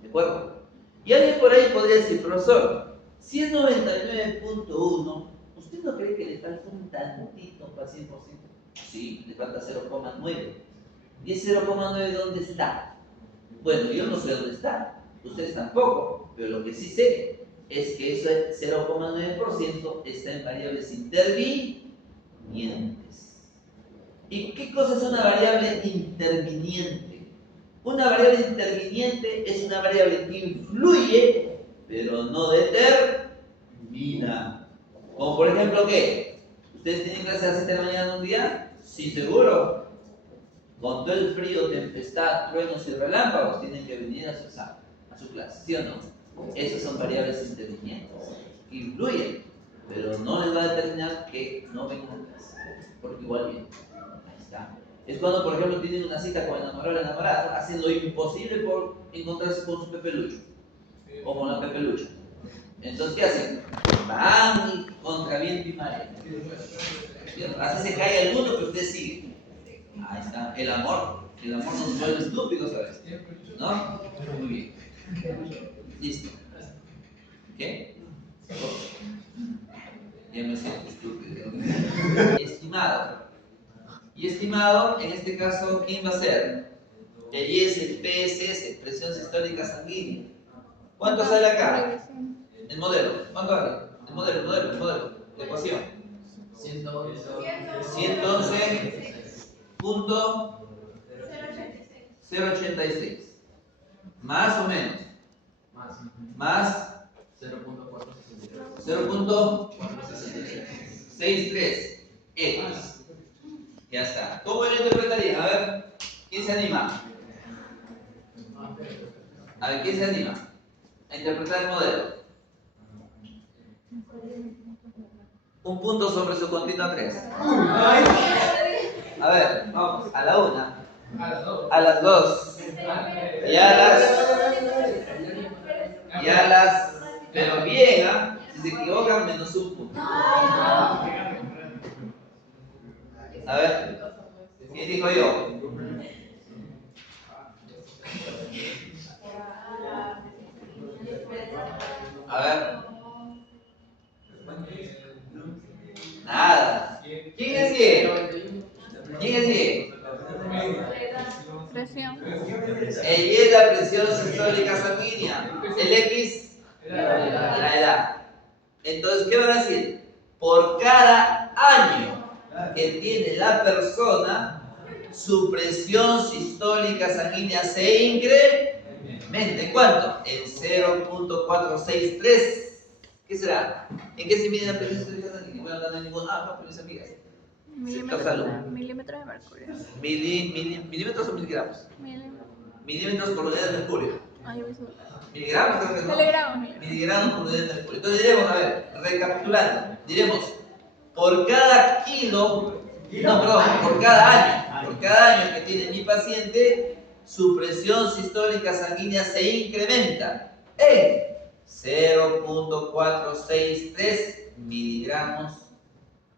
¿De acuerdo? Y alguien por ahí podría decir, profesor, Si es 99.1, ¿usted no cree que le falta un tantito para 100%? Sí, le falta 0,9. ¿Y ese 0,9 dónde está? Bueno, yo no sé dónde está, ustedes tampoco, pero lo que sí sé es que ese 0,9% está en variables intervinientes. ¿Y qué cosa es una variable interviniente? Una variable interviniente es una variable que influye, pero no determina. Como por ejemplo, ¿qué? ¿Ustedes tienen clase a las 7 de la mañana un día? Sí, seguro. Con todo el frío, tempestad, truenos y relámpagos, tienen que venir a su examen, a su clase, ¿sí o no? Esas son variables intervinientes, que influyen, pero no les va a determinar que no vengan a clase, porque igual vienen. Ahí está. Es cuando, por ejemplo, tienen una cita con enamorado o enamorada, hacen lo imposible por encontrarse con su pepelucho, o con la pepelucha. Entonces, ¿qué hacen? Van contra viento y marea. Así se cae alguno, pero usted sigue. Ahí está, el amor nos vuelve estúpidos a veces, ¿no? Muy bien. Listo. ¿Qué? Ya me siento estúpido. Estimado. Y estimado, en este caso, ¿quién va a ser? El IS, el PSS, presión sistólica sanguínea. ¿Cuánto sale acá? El modelo. ¿Cuánto vale? El modelo. La ecuación. 111.086. Más o menos. Más 0.63 X. Ya está. ¿Cómo lo interpretarían? A ver, ¿quién se anima? A ver, ¿quién se anima a interpretar el modelo? Un punto sobre su continua 3. A ver, vamos, a la 1, a las 2, y a las, pero bien, ¿ah? Si se equivocan, menos un punto. A ver, ¿quién dijo yo? A ver. Nada. ¿Quién es quién? ¿Quién es quién? Presión. El Y es la presión sistólica sanguínea. El X, la edad. Entonces, ¿qué van a decir? Por cada año que tiene la persona, su presión sistólica sanguínea se incrementa. ¿En cuánto? En 0.463. ¿Qué será? ¿En qué se mide la presión sistólica sanguínea? Bueno, no hay ningún. No, con mis amigas. Milímetros de mercurio. ¿Milímetros o miligramos? Milímetros por unidad de mercurio. Yo mismo. Miligramos, creo que no. Miligramos. Miligramos por unidad de mercurio. Entonces diremos, a ver, recapitulando, diremos, por cada kilo, no, perdón, por cada año que tiene mi paciente, su presión sistólica sanguínea se incrementa en 0.463 miligramos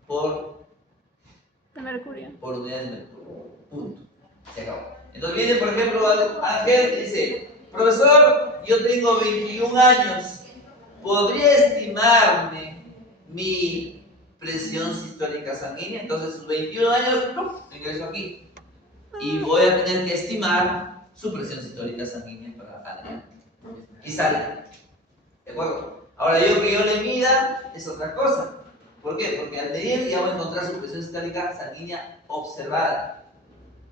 por mercurio. Por unidad de mercurio. Punto. Se acabó. Entonces viene, por ejemplo, Ángel y dice, profesor, yo tengo 21 años, ¿podría estimarme mi presión sistólica sanguínea? Entonces, sus 21 años, ingreso aquí. Y voy a tener que estimar su presión sistólica sanguínea para adelante. Y sale. ¿De acuerdo? Ahora, yo que yo le mida es otra cosa. ¿Por qué? Porque al medir ya voy a encontrar su presión sistólica sanguínea observada.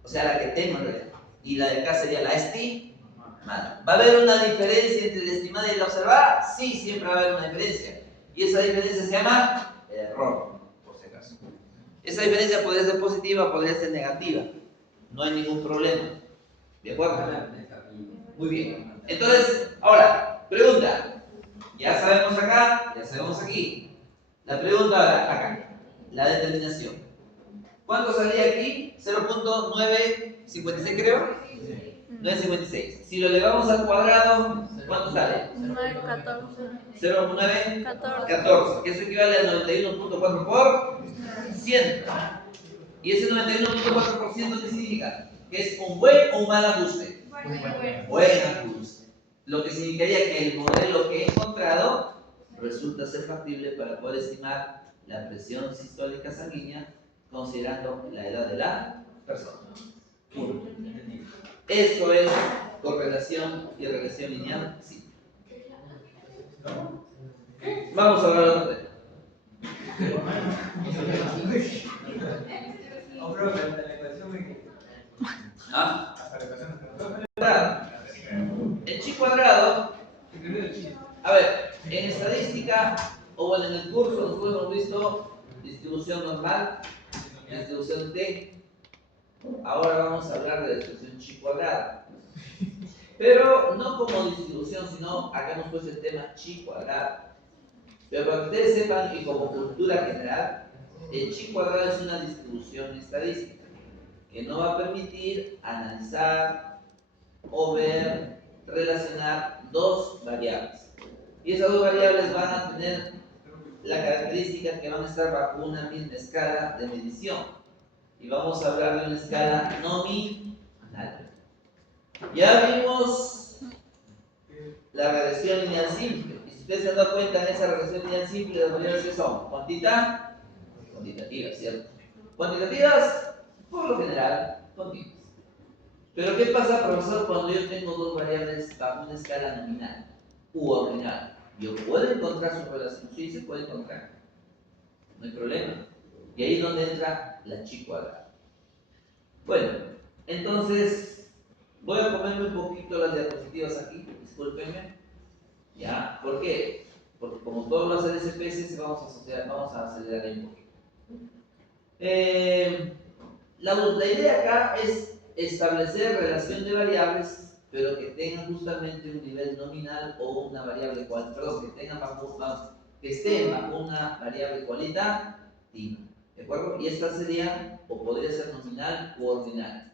O sea, la que tengo en realidad. Y la de acá sería la estimada. ¿Va a haber una diferencia entre la estimada y la observada? Sí, siempre va a haber una diferencia. Y esa diferencia se llama error, por si acaso. Esa diferencia podría ser positiva, podría ser negativa. No hay ningún problema. ¿De acuerdo? Muy bien. Entonces, ahora, pregunta. Ya sabemos acá, ya sabemos aquí. La pregunta ahora, acá, la determinación. ¿Cuánto salía aquí? 0.956 creo. 956. Si lo elevamos al cuadrado, ¿cuánto sale? 0.914. 14. Que eso equivale al 91.4 por 100. ¿Y ese 91.4% qué significa? ¿Que es un buen o un mal ajuste? Buen ajuste. Lo que significaría que el modelo que he encontrado resulta ser factible para poder estimar la presión sistólica sanguínea considerando la edad de la persona. Punto. Esto es correlación y regresión lineal simple. Vamos a hablar de otro tema. ¿Ah? El chi cuadrado, a ver, en estadística o bueno, en el curso nosotros hemos visto distribución normal, distribución T. Ahora vamos a hablar de la distribución chi cuadrado. Pero no como distribución, sino acá hemos puesto el tema chi cuadrado. Pero para que ustedes sepan y como cultura general, el chi cuadrado es una distribución estadística que no va a permitir analizar o ver, relacionar dos variables. Y esas dos variables van a tener la característica que van a estar bajo una misma escala de medición. Y vamos a hablar de una escala nominal. Ya vimos la regresión lineal simple. Y si ustedes se han dado cuenta en esa regresión lineal simple, las variables que son cuantitativas, ¿cierto? Cuantitativas, por lo general, continuas. Pero ¿qué pasa, profesor, cuando yo tengo dos variables bajo una escala nominal u ordinal? Yo puedo encontrar su relación, sí se puede encontrar, no hay problema. Y ahí es donde entra la chi cuadrada. Bueno, entonces voy a ponerme un poquito las diapositivas aquí, discúlpenme. ¿Ya? ¿Por qué? Porque como todos los LSPS vamos a acelerar ahí un poquito. La idea acá es establecer relación de variables, pero que tengan justamente un nivel nominal o una variable que estén bajo una variable cualitativa. ¿De acuerdo? Y esta sería, o podría ser nominal u ordinal.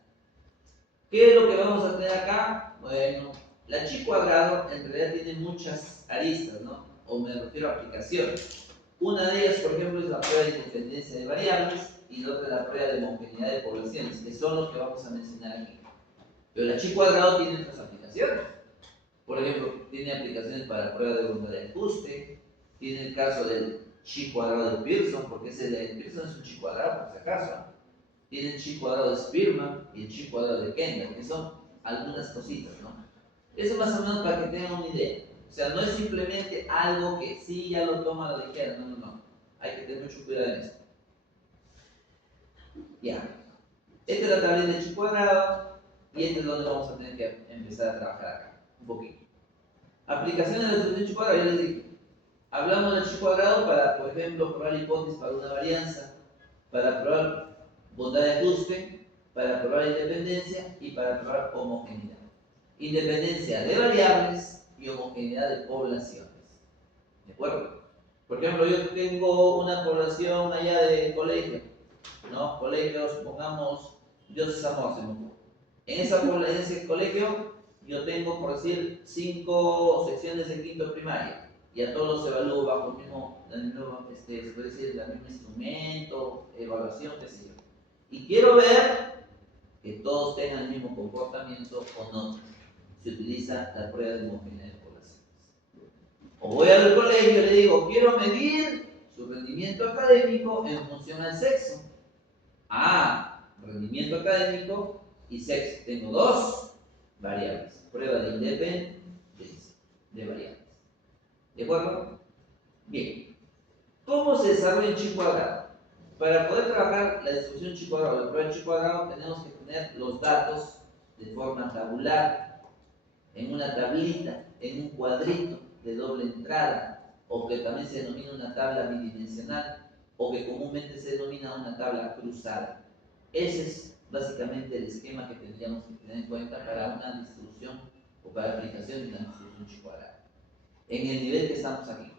¿Qué es lo que vamos a tener acá? Bueno, la chi cuadrado en realidad tiene muchas aristas, ¿no? O me refiero a aplicaciones. Una de ellas, por ejemplo, es la prueba de independencia de variables y la otra la prueba de homogeneidad de poblaciones, que son los que vamos a mencionar aquí. Pero la chi cuadrado tiene otras aplicaciones. Por ejemplo, tiene aplicaciones para prueba de voluntad de ajuste, tiene el caso del chi cuadrado de Pearson, porque ese de Pearson es un chi cuadrado, por si acaso. Tiene el chi cuadrado de Spearman y el chi cuadrado de Kendall, que son algunas cositas, ¿no? Eso más o menos para que tengan una idea. O sea, no es simplemente algo que sí ya lo toma a la ligera, no. Hay que tener mucho cuidado en esto. Ya. Esta es la tableta de chi cuadrado y este es donde vamos a tener que empezar a trabajar acá, un poquito. Aplicaciones de la chi cuadrado, ya les dije. Hablamos del chi cuadrado para, por ejemplo, probar hipótesis para una varianza, para probar bondad de ajuste, para probar independencia y para probar homogeneidad. Independencia de variables y homogeneidad de poblaciones. ¿De acuerdo? Por ejemplo, yo tengo una población allá de colegio, ¿no? Colegio, supongamos, Dios es amor, se me ocurre. En ese colegio yo tengo, por decir, 5 secciones de quinto primaria y a todos los evalúo bajo el mismo se puede decir, el mismo instrumento, evaluación, qué sé yo. Y quiero ver que todos tengan el mismo comportamiento o no. Se utiliza la prueba de homogeneidad de poblaciones. O voy al colegio y le digo, quiero medir su rendimiento académico en función al sexo. Rendimiento académico y sexo. Tengo dos variables. Prueba de independencia de variables. ¿De acuerdo? Bien. ¿Cómo se desarrolla el chi cuadrado? Para poder trabajar la distribución chi cuadrado, la prueba de chi cuadrado, tenemos que tener los datos de forma tabular, en una tablita, en un cuadrito de doble entrada, o que también se denomina una tabla bidimensional, o que comúnmente se denomina una tabla cruzada. Ese es básicamente el esquema que tendríamos que tener en cuenta para una distribución o para aplicación de una distribución chi cuadrada, en el nivel que estamos aquí.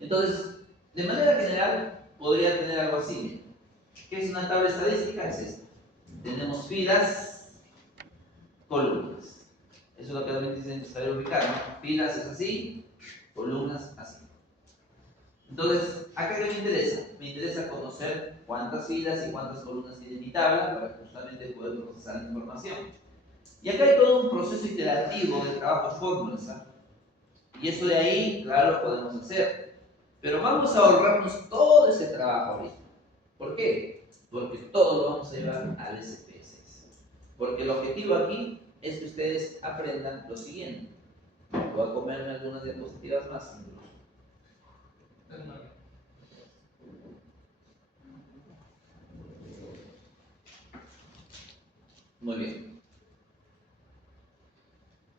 Entonces, de manera general, podría tener algo así. ¿Qué es una tabla estadística? Es esta. Tenemos filas, columnas. Eso es lo que realmente dicen que saber ubicar, ¿no? Filas es así, columnas así. Entonces, ¿acá qué me interesa? Me interesa conocer cuántas filas y cuántas columnas tiene mi tabla para justamente poder procesar la información. Y acá hay todo un proceso iterativo de trabajo de fórmulas. Y eso de ahí, claro, lo podemos hacer. Pero vamos a ahorrarnos todo ese trabajo ahorita. ¿Por qué? Porque todo lo vamos a llevar al SP6. Porque el objetivo aquí es que ustedes aprendan lo siguiente. Voy a comerme algunas diapositivas más. Muy bien.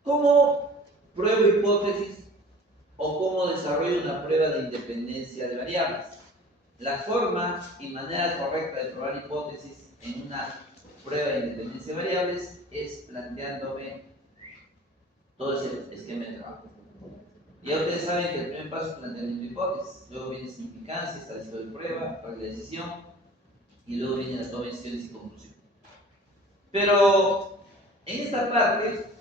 ¿Cómo pruebo hipótesis o cómo desarrollo una prueba de independencia de variables? La forma y manera correcta de probar hipótesis en una prueba de independencia de variables es planteándome todo ese esquema de trabajo. Ya ustedes saben que el primer paso es planteamiento de hipótesis, luego viene significancia, estadística de prueba, regla de decisión y luego viene la toma de decisiones y conclusión. Pero en esta parte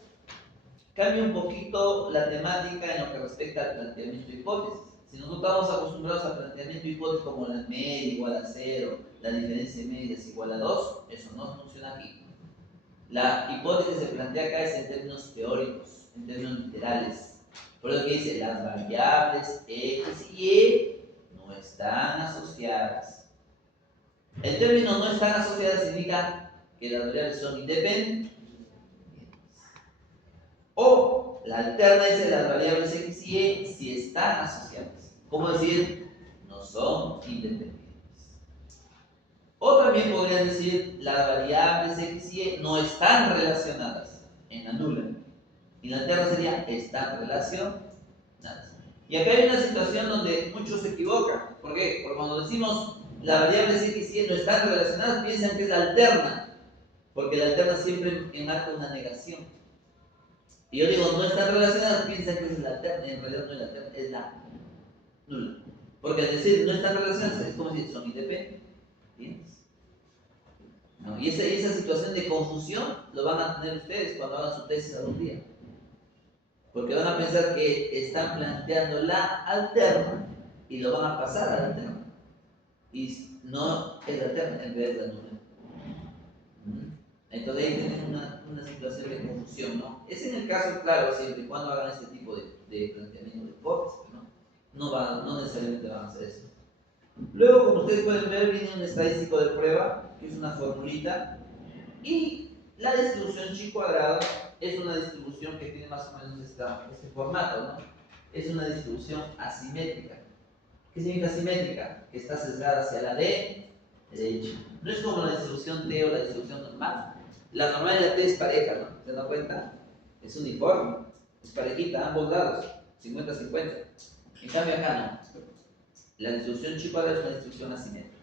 cambia un poquito la temática en lo que respecta al planteamiento de hipótesis. Si nosotros estamos acostumbrados al planteamiento de hipótesis como la media igual a 0, la diferencia de medias igual a 2, eso no funciona aquí. La hipótesis que se plantea acá es en términos teóricos, en términos literales. Por eso que dice, las variables x y y no están asociadas. El término no están asociadas significa que las variables son independientes. O la alterna dice las variables x y y si están asociadas. ¿Cómo decir? No son independientes. O también podrían decir las variables x y y no están relacionadas en la nula. Y la alterna sería están relacionadas. Y acá hay una situación donde muchos se equivocan. ¿Por qué? Porque cuando decimos las variables x y y no están relacionadas, piensan que es la alterna. Porque la alterna siempre enmarca una negación. Y yo digo, no están relacionadas, piensan que es la alterna, y en realidad no es la alterna, es la nula. Porque al decir no están relacionadas, es como si son independientes. ¿No? Y esa situación de confusión lo van a tener ustedes cuando hagan su tesis algún día. Porque van a pensar que están planteando la alterna y lo van a pasar a la alterna. Y no es la alterna, en realidad es la nula. Entonces ahí tienen una situación de confusión, ¿no? Es en el caso, claro, siempre y cuando hagan este tipo de planteamiento de hipótesis, ¿no? No necesariamente van a hacer eso. Luego, como ustedes pueden ver, viene un estadístico de prueba, que es una formulita, y la distribución chi cuadrado es una distribución que tiene más o menos este formato, ¿no? Es una distribución asimétrica. ¿Qué significa asimétrica? Que está sesgada hacia la derecha. No es como la distribución T o la distribución normal. La normal de la T es pareja, ¿no? ¿Se dan cuenta? Es uniforme, es parejita, ambos lados, 50-50. En cambio acá no. La distribución chi cuadrada es una distribución asimétrica.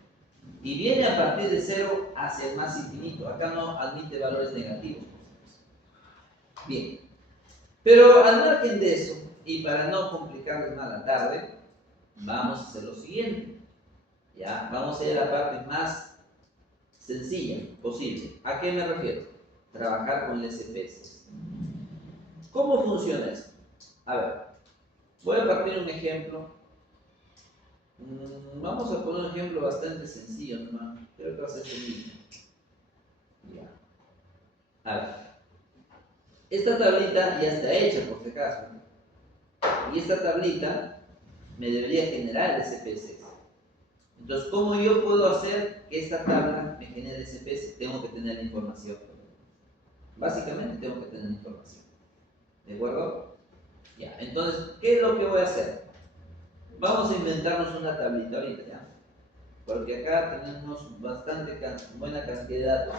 Y viene a partir de 0 hacia el más infinito. Acá no admite valores negativos. Bien. Pero al margen de eso, y para no complicarles más la tarde, vamos a hacer lo siguiente. ¿Ya? Vamos a ir a la parte más sencilla posible. ¿A qué me refiero? Trabajar con el SPS. ¿Cómo funciona esto? A ver, voy a partir un ejemplo. Vamos a poner un ejemplo bastante sencillo, ¿no? Creo que va a ser el mismo. Ya. A ver, esta tablita ya está hecha, por si acaso. Y esta tablita me debería generar el SPS. Entonces, ¿cómo yo puedo hacer que esta tabla me genere SPS? Tengo que tener la información. Básicamente tengo que tener información. ¿De acuerdo? Ya, entonces, ¿qué es lo que voy a hacer? Vamos a inventarnos una tablita ahorita, ¿ya? Porque acá tenemos bastante buena cantidad de datos.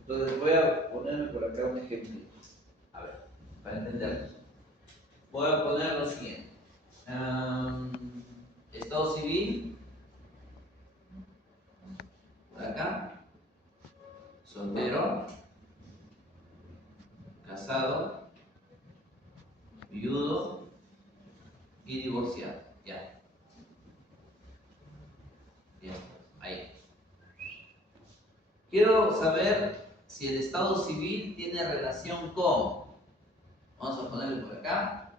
Entonces voy a ponerme por acá un ejemplo. A ver, para entenderlo. Voy a poner lo siguiente. Estado civil. Por acá. Soltero. Casado. Viudo. Y divorciado. Ya. Bien. Ahí. Quiero saber si el estado civil tiene relación con, vamos a ponerle por acá,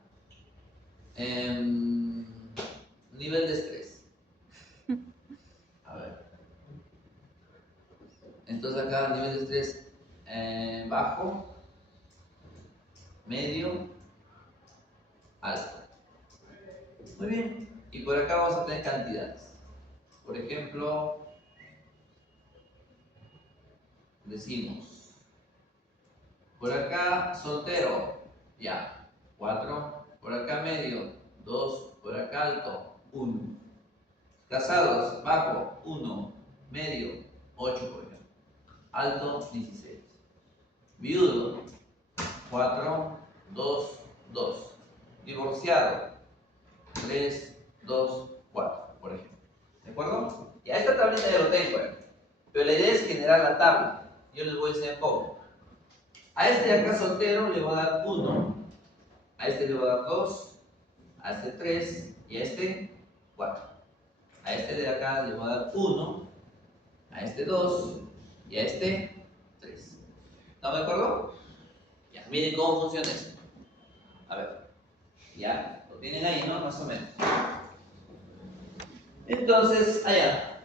nivel de estrés. A ver. Entonces acá nivel de estrés bajo, medio, alto. Muy bien. Y por acá vamos a tener cantidades. Por ejemplo, decimos, por acá soltero, ya, 4. Por acá medio, 2. Por acá alto, 1. Casados, bajo, 1. Medio, 8 por ejemplo. Alto, 16. Viudo, 4, 2, 2. Divorciado, 3, 2, 4, por ejemplo. ¿De acuerdo? Ya esta tablita ya lo tengo, pero la idea es generar la tabla. Yo les voy a enseñar cómo. A este de acá soltero le voy a dar 1, a este le voy a dar 2, a este 3 y a este 4. A este de acá le voy a dar 1, a este 2 y a este 3. ¿Estamos de acuerdo? Ya, miren cómo funciona esto. A ver, ya, lo tienen ahí, ¿no? Más o menos. Entonces, allá.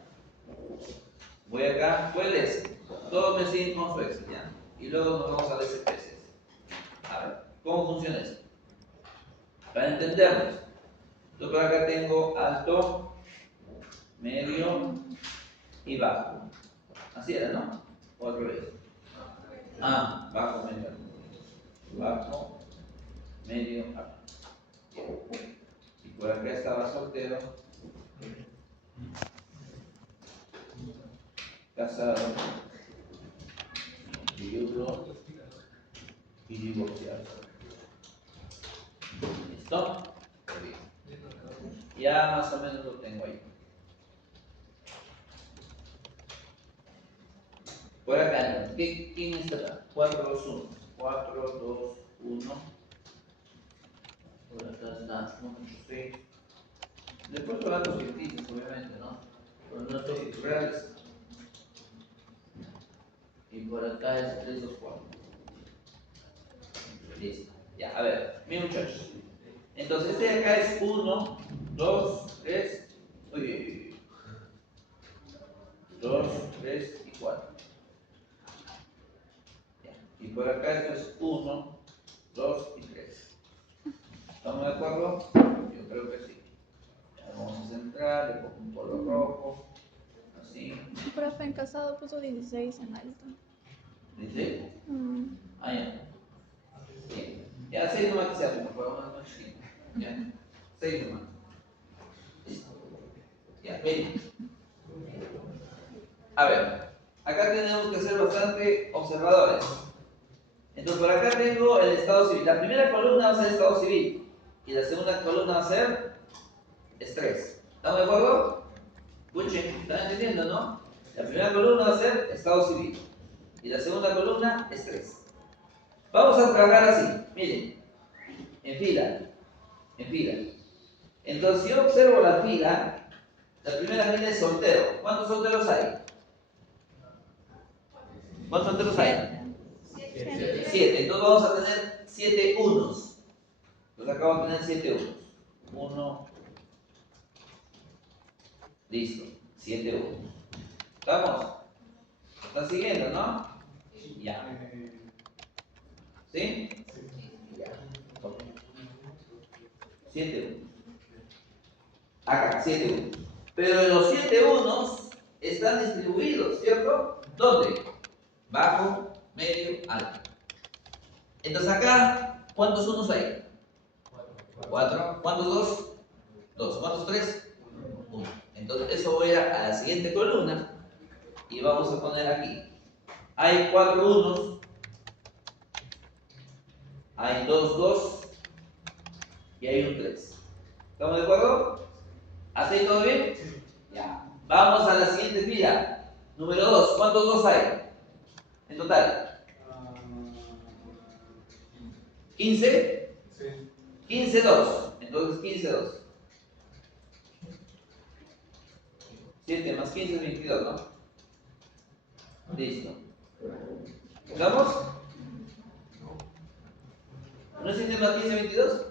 Voy acá, ¿cuál es? Todos me siguen con su Excel, ¿ya? Y luego nos vamos a ver SPSS. A ver, ¿cómo funciona esto? Para entendernos. Yo por acá tengo alto, medio y bajo. Así era, ¿no? O al revés. Ah, bajo, medio. Bajo, medio, alto. Y por acá estaba soltero, casado, viudo y divorciado. ¿Listo? Ya más o menos lo tengo ahí. Por acá, ¿quién está acá? 4, 2, 1. 4, 2, 1. Por acá está 1, 8, 6. Después lo datos ficticios, obviamente, ¿no? Pero no datos reales. Y por acá es 3, 2, 4. Listo. Ya, a ver, mis muchachos. Entonces, este de acá es 1, 2, 3. Uy, 2, 3 y 4. Ya. Y por acá esto es 1, 2 y 3. ¿Estamos de acuerdo? Yo creo que sí. Ya, vamos a centrar, le pongo un color rojo. Así. Profe, en casado puso 16 en alto. ¿Dice? Mm. Ah, ya. Bien. Ya, 6 nomás que sea, por favor, más chiquito. Ya. 6 nomás. Listo. Ya, ven. A ver, acá tenemos que ser bastante observadores. Entonces, por acá tengo el estado civil. La primera columna va a ser estado civil y la segunda columna va a ser estrés. ¿Estamos de acuerdo? Escuchen, ¿están entendiendo, no? La primera columna va a ser estado civil y la segunda columna estrés. Vamos a trabajar así, miren, en fila, en fila. Entonces, si yo observo la fila, la primera fila es soltero. ¿Cuántos solteros hay? ¿Cuántos solteros hay? 7. Entonces vamos a tener 7 unos. Entonces acá vamos a tener 7 unos. 1. Listo. 7 unos. ¿Estamos? ¿Están siguiendo, no? Ya. ¿Sí? Ya. 7 unos. Acá, 7 unos. Pero los 7 unos están distribuidos, ¿cierto? ¿Dónde? Bajo, medio, alto. Entonces acá, ¿cuántos unos hay? 4. ¿Cuántos 2? 2. ¿Cuántos 3? 1. Entonces eso voy a la siguiente columna y vamos a poner aquí. Hay 4 unos, hay 2 2 y hay un 3. ¿Estamos de acuerdo? ¿Hasta ahí todo bien? Ya. Vamos a la siguiente fila. Número 2. ¿Cuántos 2 hay? En total. 15. 15 2. Entonces 15 2. 7 más 15 es 22, ¿no? Listo. ¿Estamos? ¿No es 7 más 15 22?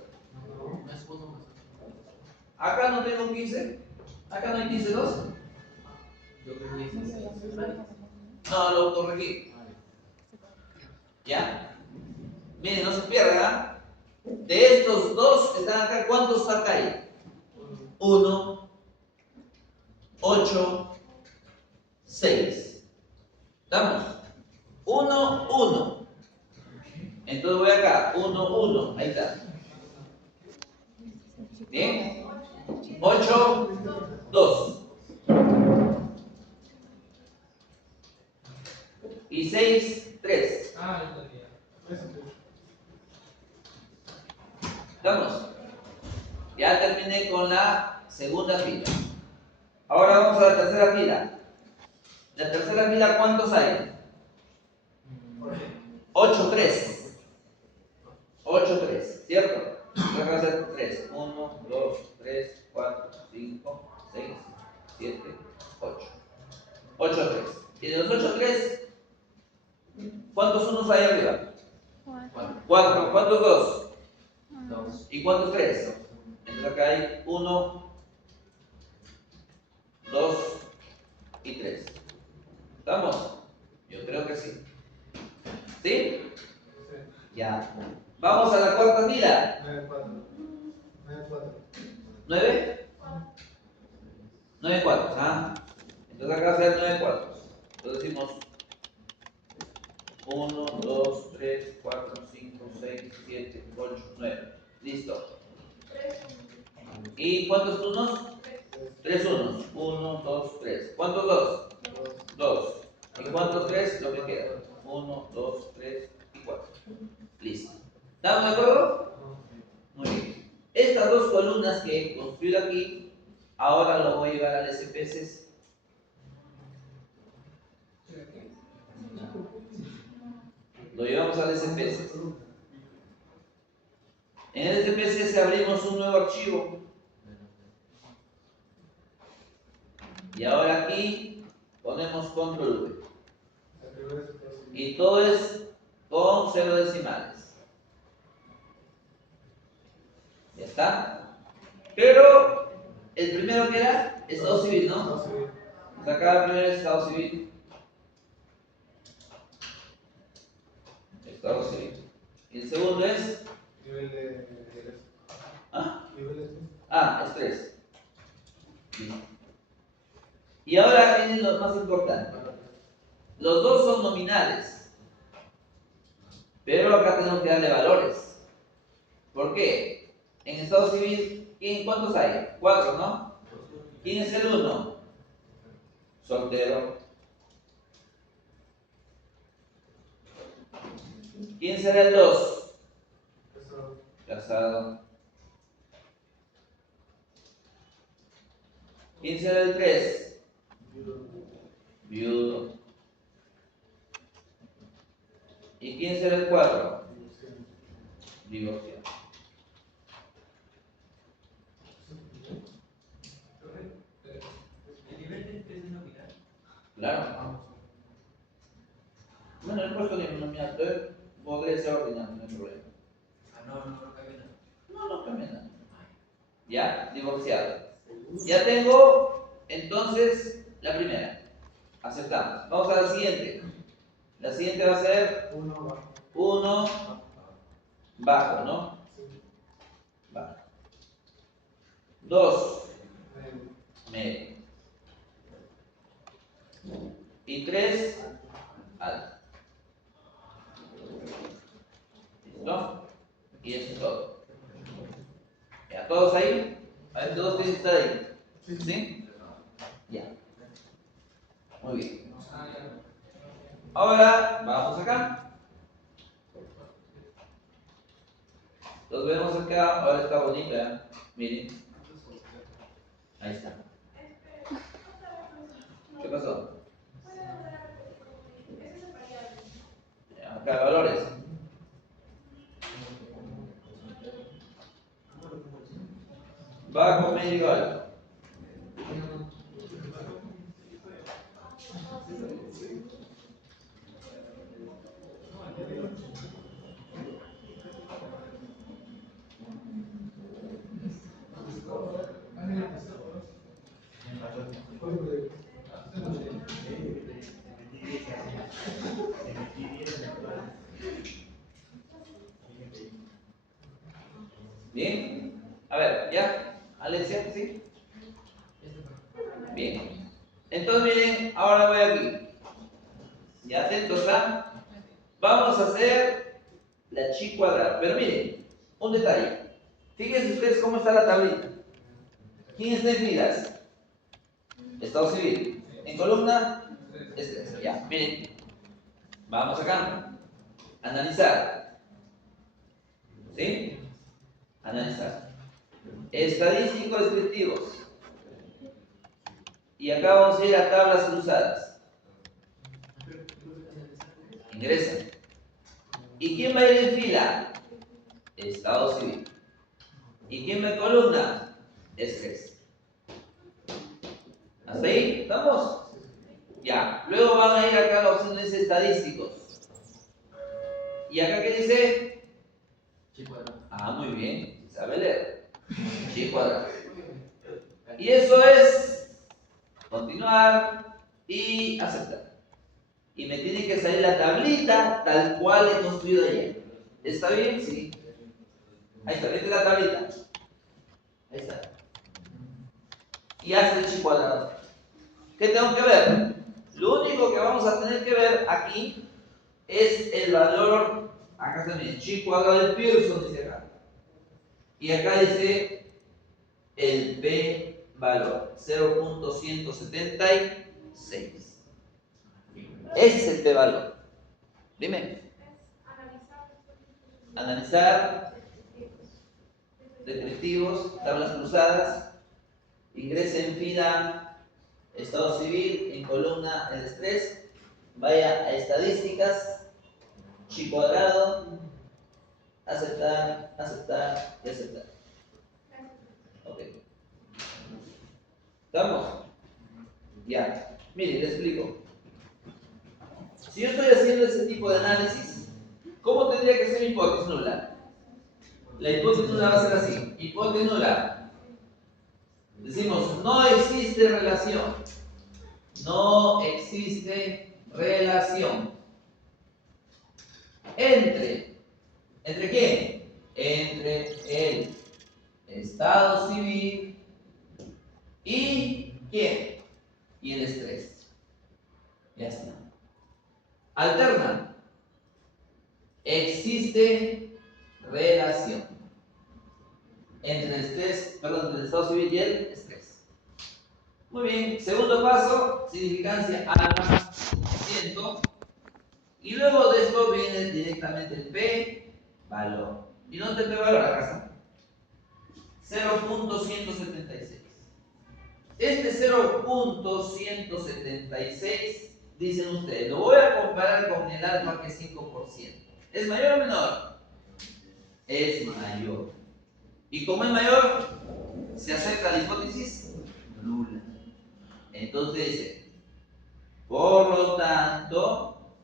Acá no tengo 15. Acá no hay 15 2. No, lo corregí. ¿Ya? Miren, no se pierdan, ¿ah? De estos dos que están acá, ¿cuántos acá hay? 1, 8, 6. ¿Estamos? 1, 1. Entonces voy acá. 1, 1. Ahí está. ¿Bien? 8, 2. Y 6, 3. ¿Estamos? Ya terminé con la segunda fila. Ahora vamos a la tercera fila. La tercera fila, ¿cuántos hay? 8, 3. 8, 3, ¿cierto? Voy a hacer 3. 1, 2, 3, 4, 5, 6, 7, 8. 8, 3. Y de los 8, 3, ¿cuántos unos hay arriba? 4. ¿Cuántos 2? 2. ¿Y cuántos 3? Entonces acá hay 1, 2 y 3. ¿Estamos? Yo creo que sí. ¿Sí? Ya. Vamos a la cuarta fila. 9. 9, 4. ¿Ah? Entonces acá va a ser 9, 4. Entonces decimos 1, 2, 3, 4, 5, 6, 7, 8, 9. Listo. ¿Y cuántos unos? 3 unos. 1, 2, 3. ¿Cuántos 2? 2. ¿Y cuántos 3? Lo que queda. 1, 2, 3 y 4. Listo. ¿Estamos de acuerdo? Muy bien. Estas dos columnas que he construido aquí, ahora lo voy a llevar al SPSS. Lo llevamos al SPSS. En el SPSS abrimos un nuevo archivo. Y ahora aquí ponemos control V. Y todo es con 0 decimales. Ya está. Pero el primero que era estado civil, ¿no? Acá el primero es estado civil. Estado civil. Y el segundo es. ¿Ah? Es 3. Y ahora viene lo más importante. Los dos son nominales. Pero acá tenemos que darle valores. ¿Por qué? En estado civil, ¿cuántos hay? 4, ¿no? ¿Quién es el 1? Soltero. ¿Quién será el 2? Casado. ¿Quién será el 3? Viudo. ¿Y quién será el 4? Divorciado. ¿El nivel de es nominal? Claro. Bueno, el puesto de nominal podría ser ordinario, no hay problema. No cambia nada. No cambia nada. Ya, divorciado. Ya tengo entonces la primera. Aceptamos. Vamos a la siguiente. La siguiente va a ser 1 bajo, ¿no? Bajo. 2 medio. Y 3 alto. ¿Listo? Y eso es todo. ¿Ya todos ahí? A ver, todos tienen que estar ahí. ¿Sí? Ya. Muy bien. Ahora vamos acá. Los vemos acá. Ahora está bonita, ¿eh? Miren. Ahí está. ¿Qué pasó? Acá valores. Bajo, medio y alto. Bien. A ver, ¿ya? Alexia, ¿sí? Entonces miren, ahora voy aquí. Ya atentos, ¿ah? Vamos a hacer la chi cuadrada. Pero miren, un detalle. Fíjense ustedes cómo está la tablita. ¿Quién está en filas? Estado civil. En columna, estrés. Ya, miren. Vamos acá. Analizar. ¿Sí? Analizar. Estadísticos descriptivos. Y acá vamos a ir a tablas cruzadas. Ingresa. ¿Y quién va a ir en fila? Estado civil. ¿Y quién va en columna? Estrés. ¿Hasta ahí? ¿Estamos? Ya. Luego van a ir acá a la opción de estadísticos. ¿Y acá qué dice? Chi cuadrado. Ah, muy bien. ¿Sabe leer? Chi cuadrado. Y eso es continuar y aceptar. Y me tiene que salir la tablita tal cual he construido ayer. ¿Está bien? Sí. Ahí está, esta es la tablita. Ahí está. Y hace el chi cuadrado. ¿Qué tengo que ver? Lo único que vamos a tener que ver aquí es el valor, acá está mi chi cuadrado de Pearson, dice acá. Y acá dice el P valor, 0.176. Ese es el P valor. Dime. Analizar descriptivos, tablas cruzadas, ingrese en fila, estado civil, en columna el estrés, vaya a estadísticas, chi cuadrado, aceptar, aceptar y aceptar. Ok. ¿Estamos? Ya. Miren, les explico. Si yo estoy haciendo ese tipo de análisis, ¿cómo tendría que ser mi hipótesis nula? La hipótesis nula va a ser así. Hipótesis nula. Decimos, no existe relación. No existe relación. ¿Entre quién? Entre el estado civil y ¿quién? Y el estrés. Ya está. Alterna. Existe relación entre el estrés, perdón, entre el estado civil y el estrés. Muy bien. Segundo paso, significancia alfa, ciento. Y luego de esto viene directamente el P valor. ¿Y dónde el P valor? Acá está. 0.176. Este 0.176, dicen ustedes, lo voy a comparar con el alfa que es 5%. ¿Es mayor o menor? Es mayor. Y como es mayor, se acepta la hipótesis nula. Entonces dice, por lo tanto,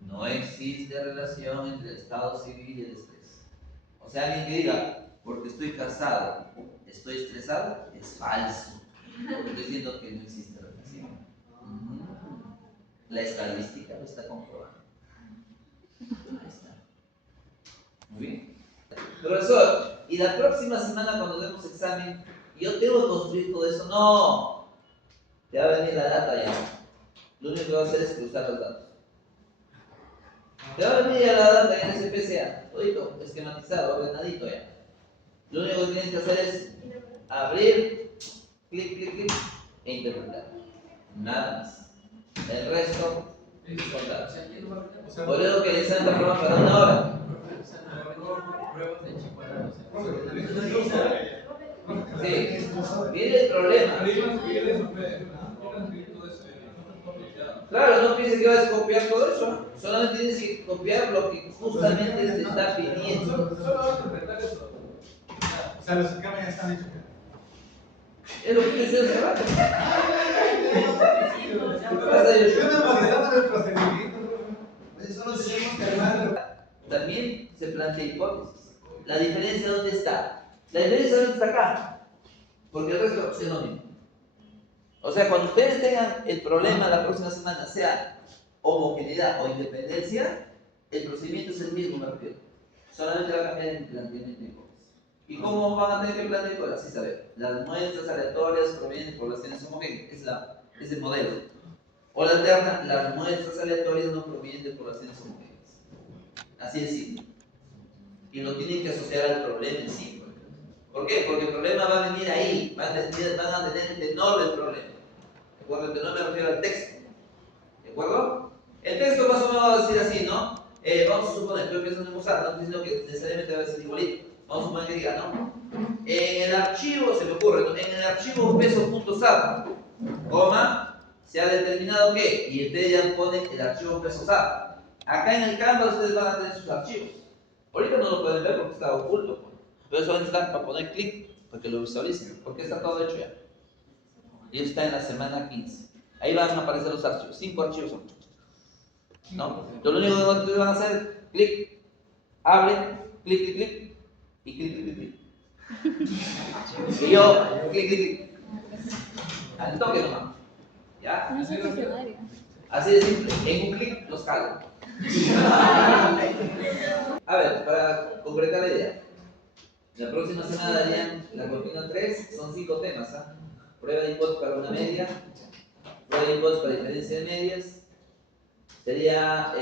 no existe relación entre el estado civil y el estrés. O sea, alguien que diga, porque estoy casado, estoy estresado, es falso. Porque estoy diciendo que no existe relación. La estadística lo está comprobando. Ahí está. Muy bien. Profesor, y la próxima semana cuando demos examen, yo tengo que construir todo eso. No, te va a venir la data ya. Lo único que va a hacer es cruzar los datos. Te va a venir ya la data en SPSA, todito, esquematizado, ordenadito ya. Lo único que tienes que hacer es abrir, clic, clic, clic e interpretar. Nada más. El resto es contar. Por eso que el examen está programado para 1 hora. Pruebas de chi cuadrado. Sí, viene el problema. Claro, no pienses que vas a copiar todo eso. Solamente tienes que copiar lo que justamente te está pidiendo. O sea, los esquemas ya están hechos. Es lo que estoy diciendo hace rato. ¿Qué pasa, Yo Yoshua? me emocionando del procedimiento. Solo tenemos que armarlo. También se plantea hipótesis. ¿La diferencia dónde está? La diferencia dónde está acá. Porque el resto es lo mismo. O sea, cuando ustedes tengan el problema la próxima semana, sea homogeneidad o independencia, el procedimiento es el mismo, me refiero. Solamente va a cambiar el planteamiento de hipótesis. ¿Y cómo van a tener que plantear hipótesis? Así saber. Las muestras aleatorias provienen de poblaciones homogéneas. Es el modelo. O la alterna, las muestras aleatorias no provienen de poblaciones homogéneas. Así de simple. Y lo tienen que asociar al problema en sí. ¿Por qué? Porque el problema va a venir ahí, van a tener el tenor del problema. ¿De acuerdo? El tenor me refiero al texto. ¿De acuerdo? El texto más o menos va a decir así, ¿no? Vamos a suponer, estoy pensando en usar, no estoy diciendo que necesariamente va a ser igualito. Vamos a suponer que diga, ¿no? En el archivo, se me ocurre, ¿no? En el archivo peso.sap, coma, se ha determinado que, y ustedes ya ponen el archivo peso.sap. Acá en el Canva ustedes van a tener sus archivos. Ahorita no lo pueden ver porque está oculto, pues. Pero eso está para poner clic, para que lo visualicen, porque está todo hecho ya. Y está en la semana 15. Ahí van a aparecer los archivos, 5 archivos son. ¿No? Entonces lo único que ustedes van a hacer, clic, abre, clic, clic, clic, y clic, clic, clic, clic. Y yo, clic, clic, clic. Al toque nomás. ¿Ya? No soy funcionaria. Así de simple, en un clic los calo. A ver, para concretar la idea. La próxima semana darían la rutina 3, son 5 temas. ¿Ah? Prueba de hipótesis para una media, prueba de hipótesis para diferencia de medias, sería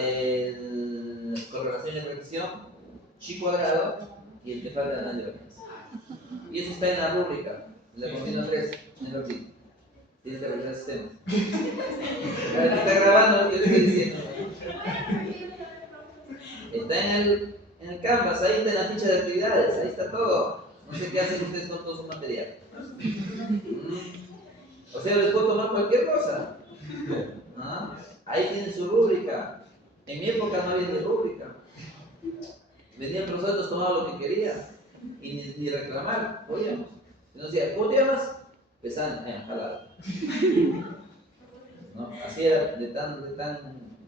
correlación y repetición, chi cuadrado y el que falta de análisis. Y eso está en la rúbrica, en la rutina 3, en el artículo. Tienes que revisar ese tema. Está grabando lo que te estoy diciendo. Está en el Canvas, ahí está en la ficha de actividades, ahí está todo. No sé qué hacen ustedes con todo su material. O sea, les puedo tomar cualquier cosa. ¿Ah? Ahí tienen su rúbrica. En mi época no había ni rúbrica. Venía el profesor, nos tomaba lo que quería. Y ni reclamar, oíamos. Nos decía, ¿cómo te llamas? Pesan, jalado. ¿No? Así era de tan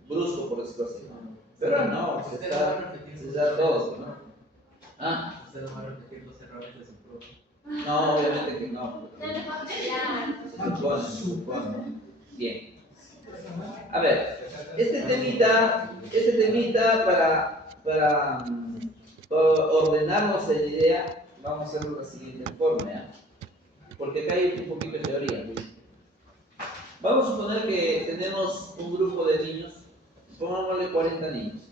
brusco, por decirlo así. ¿No? Pero no, se da todo, ¿no? ¿Ah? Ustedes van a repetir los errores de su prueba. No, obviamente que no. Se supone. Bien. A ver, este temita para ordenarnos en idea, vamos a hacerlo de la siguiente forma, ¿eh? Porque acá hay un poquito de teoría. Vamos a suponer que tenemos un grupo de niños, pongámosle 40 niños,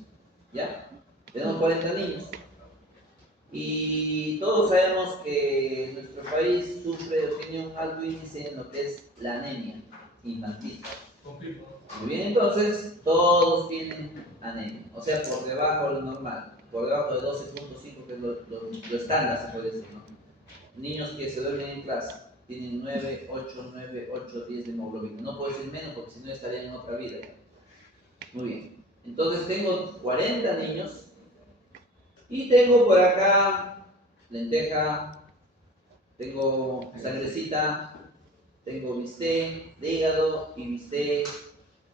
¿ya? Tenemos 40 niños. Y todos sabemos que nuestro país sufre o tiene un alto índice en lo que es la anemia infantil. Muy bien, entonces todos tienen anemia, o sea, por debajo de lo normal, por debajo de 12.5, que es lo estándar, se puede decir, ¿no? Niños que se duermen en clase tienen 9, 8, 10 de hemoglobina. No puedo decir menos porque si no estarían en otra vida. Muy bien, entonces tengo 40 niños. Y tengo por acá lenteja, tengo sangrecita, tengo bistec de hígado y bistec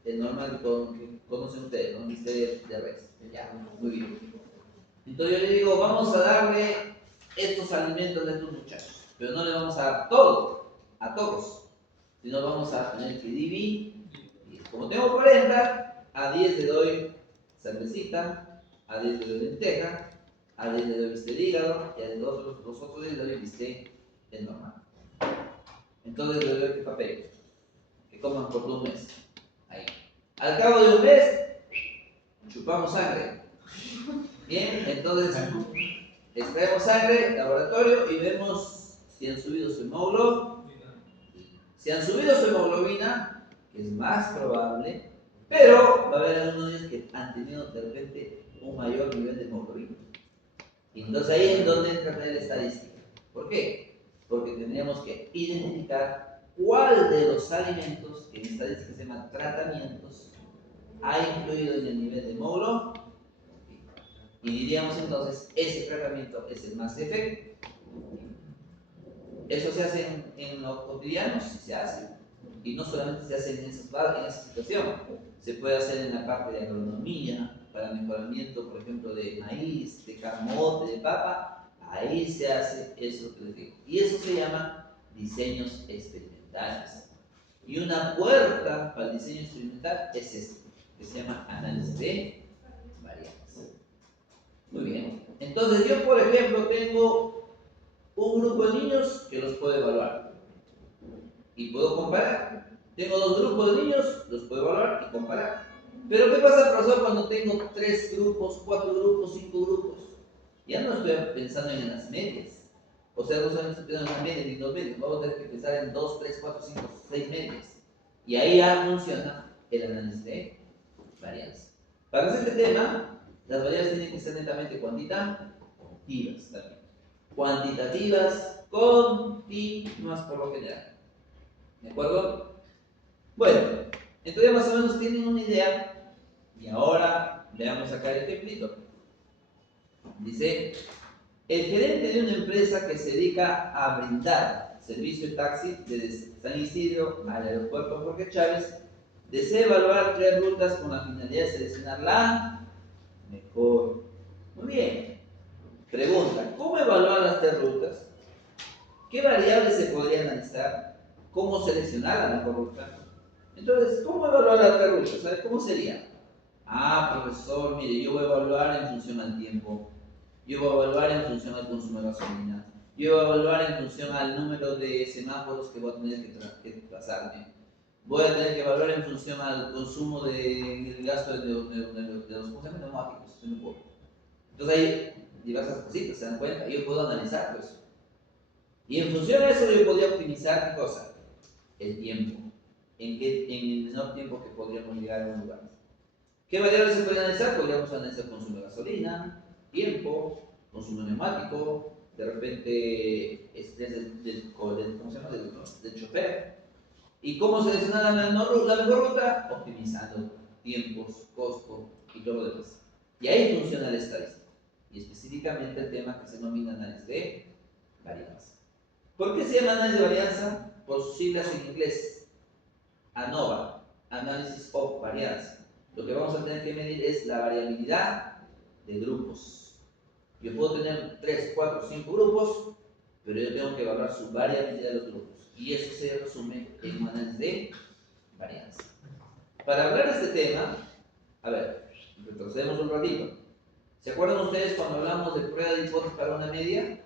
el normal que conocen ustedes, ¿no? Bistec de res. Ya, muy bien. Entonces yo le digo, vamos a darle estos alimentos a estos muchachos, pero no le vamos a dar todo, a todos, sino vamos a tener que dividir. Como tengo 40, a 10 le doy sangrecita, a 10 le doy lenteja, a 10 le doy bistec de hígado y a los otros 10 le doy bistec el normal. Entonces le doy este papel, que coman por 1 mes. Ahí. Al cabo de 1 mes, chupamos sangre. Bien, entonces extraemos sangre, laboratorio y vemos si han subido su hemoglobina. Si han subido su hemoglobina, que es más probable, pero va a haber algunos niños que han tenido de repente un mayor nivel de hemoglobina. Y entonces ahí es donde entra la estadística. ¿Por qué? Porque tendríamos que identificar cuál de los alimentos, que en estadística se llaman tratamientos, ha influido en el nivel de hemoglobina. Y diríamos entonces, ese tratamiento es el más efectivo. ¿Eso se hace en lo cotidiano? Sí se hace. Y no solamente se hace en esa situación, se puede hacer en la parte de agronomía, para mejoramiento, por ejemplo, de maíz, de camote, de papa. Ahí se hace eso que les digo. Y eso se llama diseños experimentales. Y una puerta para el diseño experimental es este, que se llama análisis de variables. Muy bien. Entonces yo, por ejemplo, tengo un grupo de niños que los puedo evaluar. Y puedo comparar. Tengo dos grupos de niños, los puedo evaluar y comparar. Pero ¿qué pasa, profesor, cuando tengo 3 grupos, 4 grupos, 5 grupos? Ya no estoy pensando en las medias. O sea, no solamente estoy pensando en las medias ni dos medias. Vamos a tener que pensar en 2, 3, 4, 5, 6 medias. Y ahí ya funciona el análisis de varianza. Para hacer este tema, las variables tienen que ser netamente cuantitativas también. Cuantitativas continuas por lo general. ¿De acuerdo? Bueno, entonces más o menos tienen una idea. Y ahora veamos acá el ejemplito. Dice, el gerente de una empresa que se dedica a brindar servicio de taxi desde San Isidro al aeropuerto Jorge Chávez desea evaluar 3 rutas con la finalidad de seleccionar la mejor. Muy bien. Pregunta, ¿cómo evaluar las 3 rutas? ¿Qué variables se podría analizar? ¿Cómo seleccionar la mejor ruta? Entonces, ¿cómo evaluar las 3 rutas? ¿Sabes cómo sería? Ah, profesor, mire, yo voy a evaluar en función al tiempo. Yo voy a evaluar en función al consumo de gasolina. Yo voy a evaluar en función al número de semáforos que voy a tener que pasarme. Voy a tener que evaluar en función al consumo del gasto de los neumáticos. Entonces hay diversas cositas, ¿se dan cuenta? Yo puedo analizar eso. Y en función de eso yo podría optimizar ¿qué cosa? El tiempo. En el menor tiempo que podríamos llegar a un lugar. ¿Qué variables se pueden analizar? Podríamos analizar consumo de gasolina, tiempo, consumo neumático, de repente estrés del chofer. ¿Y cómo seleccionar la mejor ruta? Optimizando tiempos, costo y todo lo demás. Y ahí funciona la estadística. Y específicamente el tema que se denomina análisis de varianza. ¿Por qué se llama análisis de varianza? Por sus siglas en inglés. ANOVA, Analysis of Variance. Lo que vamos a tener que medir es la variabilidad de grupos. Yo puedo tener 3, 4, 5 grupos, pero yo tengo que evaluar su variabilidad de los grupos. Y eso se resume en un análisis de varianza. Para hablar de este tema, a ver, retrocedemos un ratito. ¿Se acuerdan ustedes cuando hablamos de prueba de hipótesis para una media?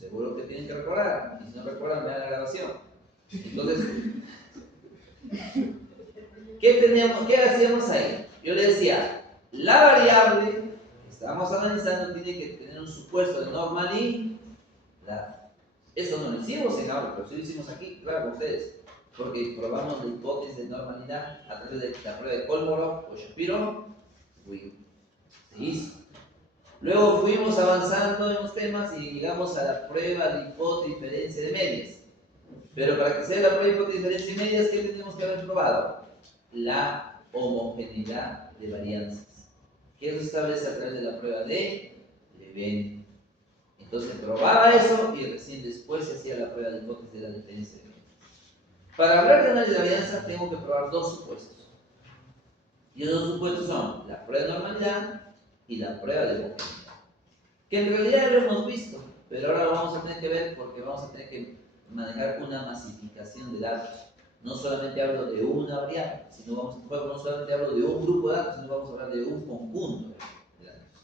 Seguro que tienen que recordar, y si no recuerdan, vean la grabación. Entonces, ¿qué hacíamos ahí? Yo le decía, la variable que estábamos analizando tiene que tener un supuesto de normalidad. Eso no lo hicimos en aula, pero sí lo hicimos aquí, claro, con ustedes. Porque probamos la hipótesis de normalidad a través de la prueba de Kolmorov o Shapiro. Se hizo. Luego fuimos avanzando en los temas y llegamos a la prueba de hipótesis de diferencia de medias. Pero para que sea la prueba de hipótesis de diferencia de medias, ¿qué tenemos que haber probado? La homogeneidad de varianzas. Que eso se establece a través de la prueba de Levene. Entonces probaba eso y recién después se hacía la prueba de hipótesis de la diferencia de medias. Para hablar de análisis de varianza tengo que probar 2 supuestos. Y esos 2 supuestos son la prueba de normalidad y la prueba de homogeneidad. Que en realidad lo hemos visto, pero ahora lo vamos a tener que ver porque vamos a tener que manejar una masificación de datos. No solamente hablo de una variable, no solamente hablo de un grupo de datos, sino vamos a hablar de un conjunto de datos.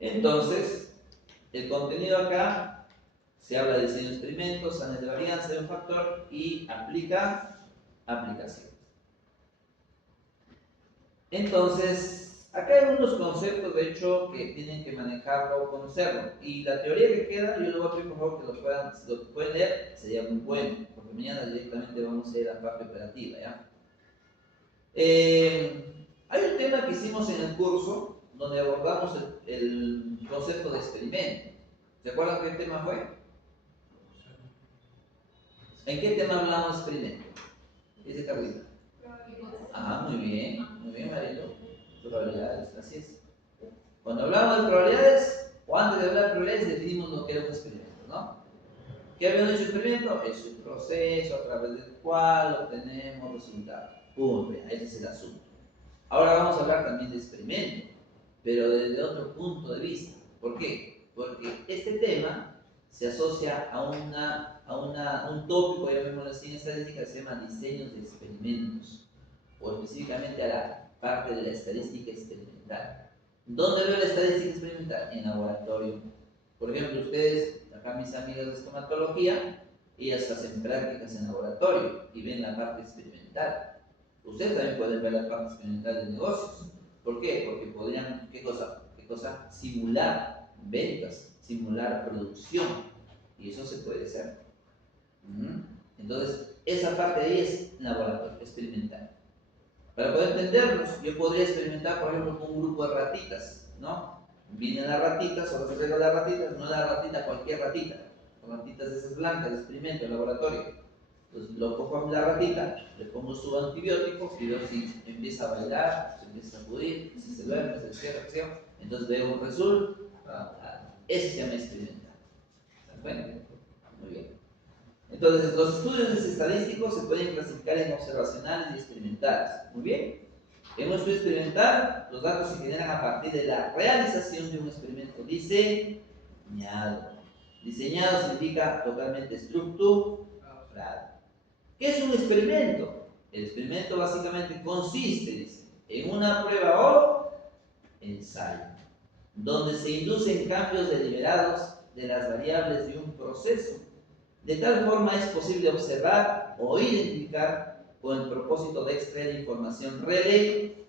Entonces, el contenido acá se habla de diseño de experimentos, análisis de varianza de un factor y aplicaciones. Entonces, acá hay algunos conceptos, de hecho, que tienen que manejarlo o conocerlo. Y la teoría que queda, yo les voy a pedir por favor que si lo pueden leer, sería muy bueno, porque mañana directamente vamos a ir a la parte operativa, ¿ya? Hay un tema que hicimos en el curso, donde abordamos el concepto de experimento. ¿Se acuerdan qué tema fue? ¿En qué tema hablamos de experimento? Dice Carlita. Muy bien, Marilo. Probabilidades, así es. Cuando hablamos de probabilidades, o antes de hablar de probabilidades, definimos lo que era un experimento, ¿no? ¿Qué había hecho experimento? Es un proceso a través del cual obtenemos resultados. Punto, ese es el asunto. Ahora vamos a hablar también de experimento, pero desde otro punto de vista. ¿Por qué? Porque este tema se asocia a un tópico, llamémoslo así, en estadística, que se llama diseños de experimentos, o específicamente a la parte de la estadística experimental. ¿Dónde veo la estadística experimental? En laboratorio. Por ejemplo, ustedes, acá mis amigas de estomatología, ellas hacen prácticas en laboratorio y ven la parte experimental. Ustedes también pueden ver la parte experimental de negocios. ¿Por qué? Porque podrían, ¿qué cosa? Simular ventas, simular producción. Y eso se puede hacer. Entonces, esa parte de ahí es laboratorio, experimental. Para poder entenderlos, yo podría experimentar, por ejemplo, con un grupo de ratitas, ¿no? Vienen las ratitas, o las reglas de las ratitas, no la ratita, cualquier ratita. Ratitas de esas blancas, de experimento, de laboratorio. Entonces lo cojo a la ratita, le pongo su antibiótico y veo si empieza a bailar, si empieza a sacudir, si se duerme, si se despierta, qué sé yo. Entonces veo un resultado. Eso se llama experimental. ¿Se dan cuenta? Muy bien. Entonces los estudios estadísticos se pueden clasificar en observacionales y experimentales. Muy bien. En un estudio experimental, los datos se generan a partir de la realización de un experimento diseñado. Diseñado significa totalmente estructurado. ¿Qué es un experimento? El experimento básicamente consiste, dice, en una prueba o ensayo, donde se inducen cambios deliberados de las variables de un proceso. De tal forma es posible observar o identificar con el propósito de extraer información relevante.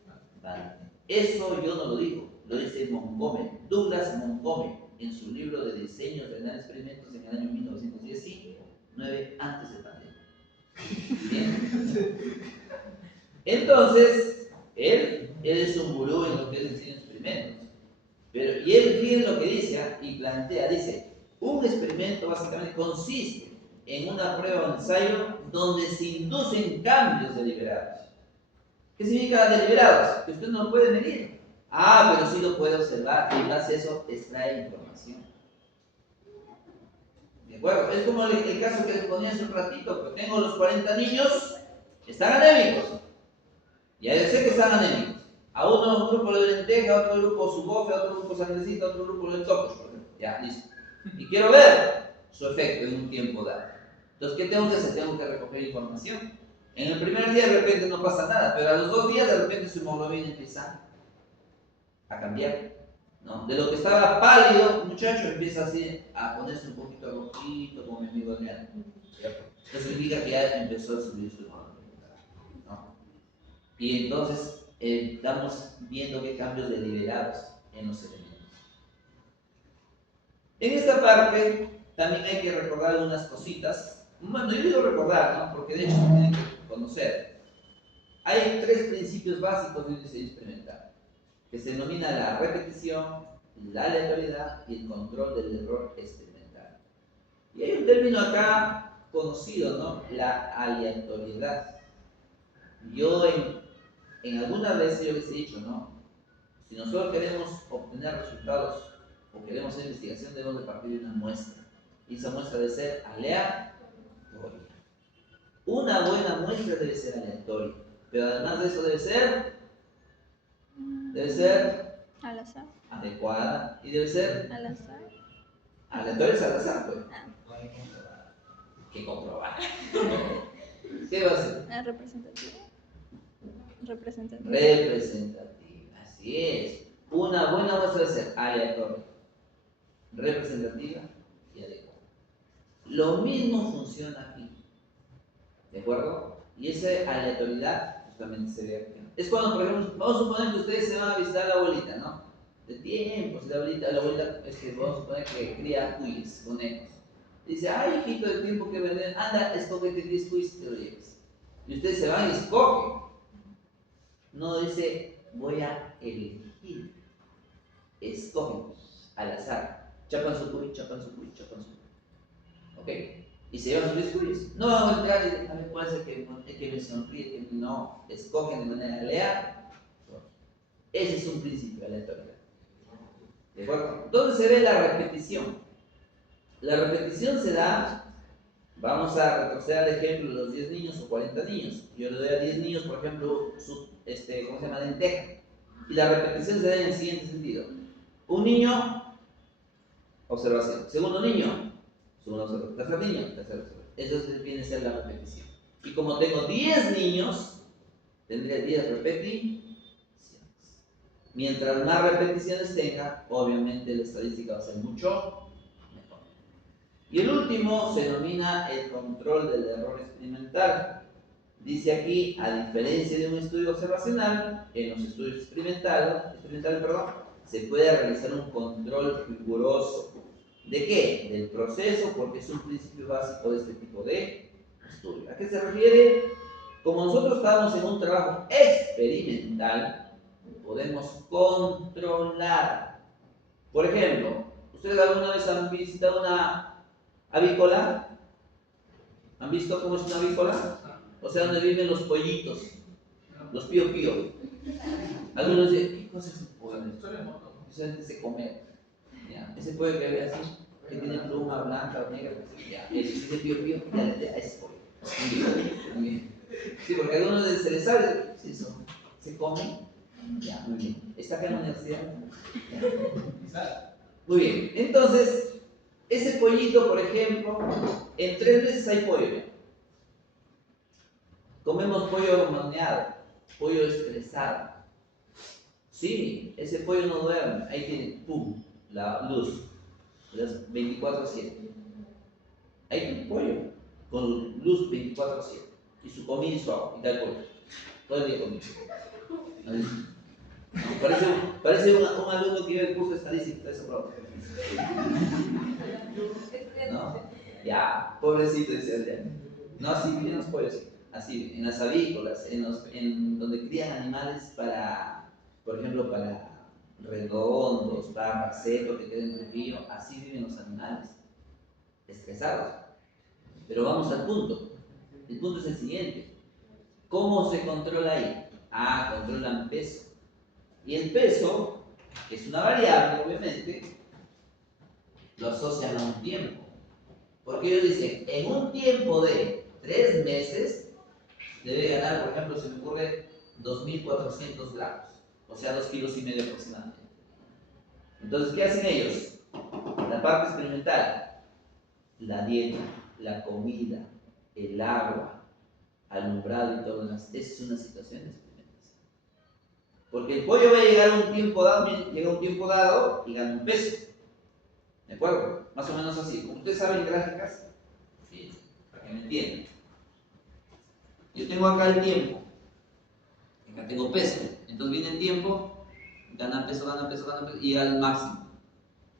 Eso yo no lo digo, lo dice Montgomery, Douglas Montgomery, en su libro de diseños de experimentos en el año 1919, antes de pandemia. Bien. Entonces, él es un gurú en lo que es diseño de experimentos. Y él fíjense lo que dice y plantea, dice, un experimento básicamente consiste en una prueba o ensayo donde se inducen cambios deliberados. ¿Qué significa deliberados? Que usted no lo puede medir. Pero sí lo puede observar y en base a eso extrae información. ¿De acuerdo? Es como el caso que les ponía hace un ratito, que tengo los 40 niños, están anémicos. Ya sé que están anémicos. A uno un grupo le doy lenteja, a otro grupo su bofe, a otro grupo sangrecita, a otro grupo le tocos, por ejemplo. Ya, listo. Y quiero ver su efecto en un tiempo dado. Entonces, ¿qué tengo que hacer? Tengo que recoger información. En el primer día de repente no pasa nada, pero a los 2 días de repente su hemoglobina empieza a cambiar. ¿No? De lo que estaba pálido, muchacho empieza así a ponerse un poquito rojito, como mi amigo Adrián. Eso significa que ya empezó a subir su hemoglobina. ¿No? Y entonces estamos viendo qué cambios deliberados en los elementos. En esta parte también hay que recordar algunas cositas. Bueno, yo digo recordar, ¿no? Porque de hecho se tienen que conocer. Hay 3 principios básicos de un diseño experimental, que se denomina la repetición, la aleatoriedad y el control del error experimental. Y hay un término acá conocido, ¿no? La aleatoriedad. Yo en algunas veces yo les he dicho, ¿no? Si nosotros queremos obtener resultados o queremos hacer investigación, debemos de partir de una muestra. Y esa muestra debe ser aleatoria. Una buena muestra debe ser aleatoria. Pero además de eso debe ser Al azar. adecuada y debe ser Al azar. aleatoria, es al azar, pues. ¿Qué comprobar? ¿Qué va a ser? Representativa. Representativa, así es. Una buena muestra debe ser aleatoria, representativa y adecuada. Lo mismo funciona aquí. ¿De acuerdo? Y esa aleatoriedad justamente se ve aquí. Es cuando, por ejemplo, vamos a suponer que ustedes se van a visitar a la abuelita, ¿no? De tiempo, si la abuelita vamos a suponer que cría cuyes, conejos. Dice, ay, hijito, del tiempo que venden, anda, escógete 10 cuyes y te lo llevas. Y ustedes se van y escogen. No dice, voy a elegir. Escogen al azar. Chapan su cuy, chapan su cuy, chapan su cuy. ¿Ok? Y se llevan sus 10 cuyes. No van a voltear y a ver cuál es el que me sonríe, que no. Escogen de manera aleatoria. Ese es un principio de aleatoriedad. ¿De acuerdo? ¿Dónde se ve la repetición? La repetición se da, vamos a retroceder al ejemplo de los 10 niños o 40 niños. Yo le doy a 10 niños, por ejemplo, ¿cómo se llama? Lenteja. Y la repetición se da en el siguiente sentido. Un niño, observación. Segundo niño, segundo observación. Tercer niño, tercer observación. Eso viene a ser la repetición. Y como tengo 10 niños, tendré 10 repeticiones. Mientras más repeticiones tenga, obviamente la estadística va a ser mucho mejor. Y el último se denomina el control del error experimental. Dice aquí, a diferencia de un estudio observacional, en los estudios experimentales, se puede realizar un control riguroso. ¿De qué? Del proceso, porque es un principio básico de este tipo de estudio. ¿A qué se refiere? Como nosotros estamos en un trabajo experimental, podemos controlar. Por ejemplo, ¿ustedes alguna vez han visitado una avícola? ¿Han visto cómo es una avícola? O sea, donde viven los pollitos, los pío pío. Algunos dicen, ¿qué cosa es un pollo? Eso es de comer. ¿Ya? Ese pollo que ve así, que tiene pluma blanca o negra, ya. Ese pío pío, ya es pollo. Muy bien. Sí, porque a algunos se les sabe, ¿sí eso? ¿Se come? Ya, muy bien. ¿Está acá en la universidad? Ya. Muy bien. Entonces, ese pollito, por ejemplo, en 3 meses hay pollo. ¿Ya? Comemos pollo hormoneado, pollo estresado. Sí, ese pollo no duerme. Ahí tiene, pum, la luz, las 24/7. Ahí tiene pollo, con luz 24/7. Y su comida y su agua, y tal pollo. Todo el día comiendo. Parece un alumno que lleva el curso de estadística, eso pronto. ¿No? Ya, pobrecito ese Adrián. No, así viven los pollos, así, en las avícolas, en donde crían animales para, por ejemplo, para redondos, para maceto que queden en el río, así viven los animales, estresados. Pero vamos al punto. El punto es el siguiente. ¿Cómo se controla ahí? Controlan peso. Y el peso, que es una variable, obviamente, lo asocian a un tiempo. Porque ellos dicen, en un tiempo de 3 meses, debe ganar, por ejemplo, se me ocurre 2.400 gramos, o sea, 2,5 kilos aproximadamente. Entonces, ¿qué hacen ellos? La parte experimental, la dieta, la comida, el agua, alumbrado y todo lo demás, es una situación de experimentación. Porque el pollo va a llegar a un tiempo dado, llega a un tiempo dado y gana un peso. ¿De acuerdo? Más o menos así. Como ustedes saben gráficas, sí, para que me entiendan. Yo tengo acá el tiempo, acá tengo peso. Entonces viene el tiempo, gana peso y llega al máximo.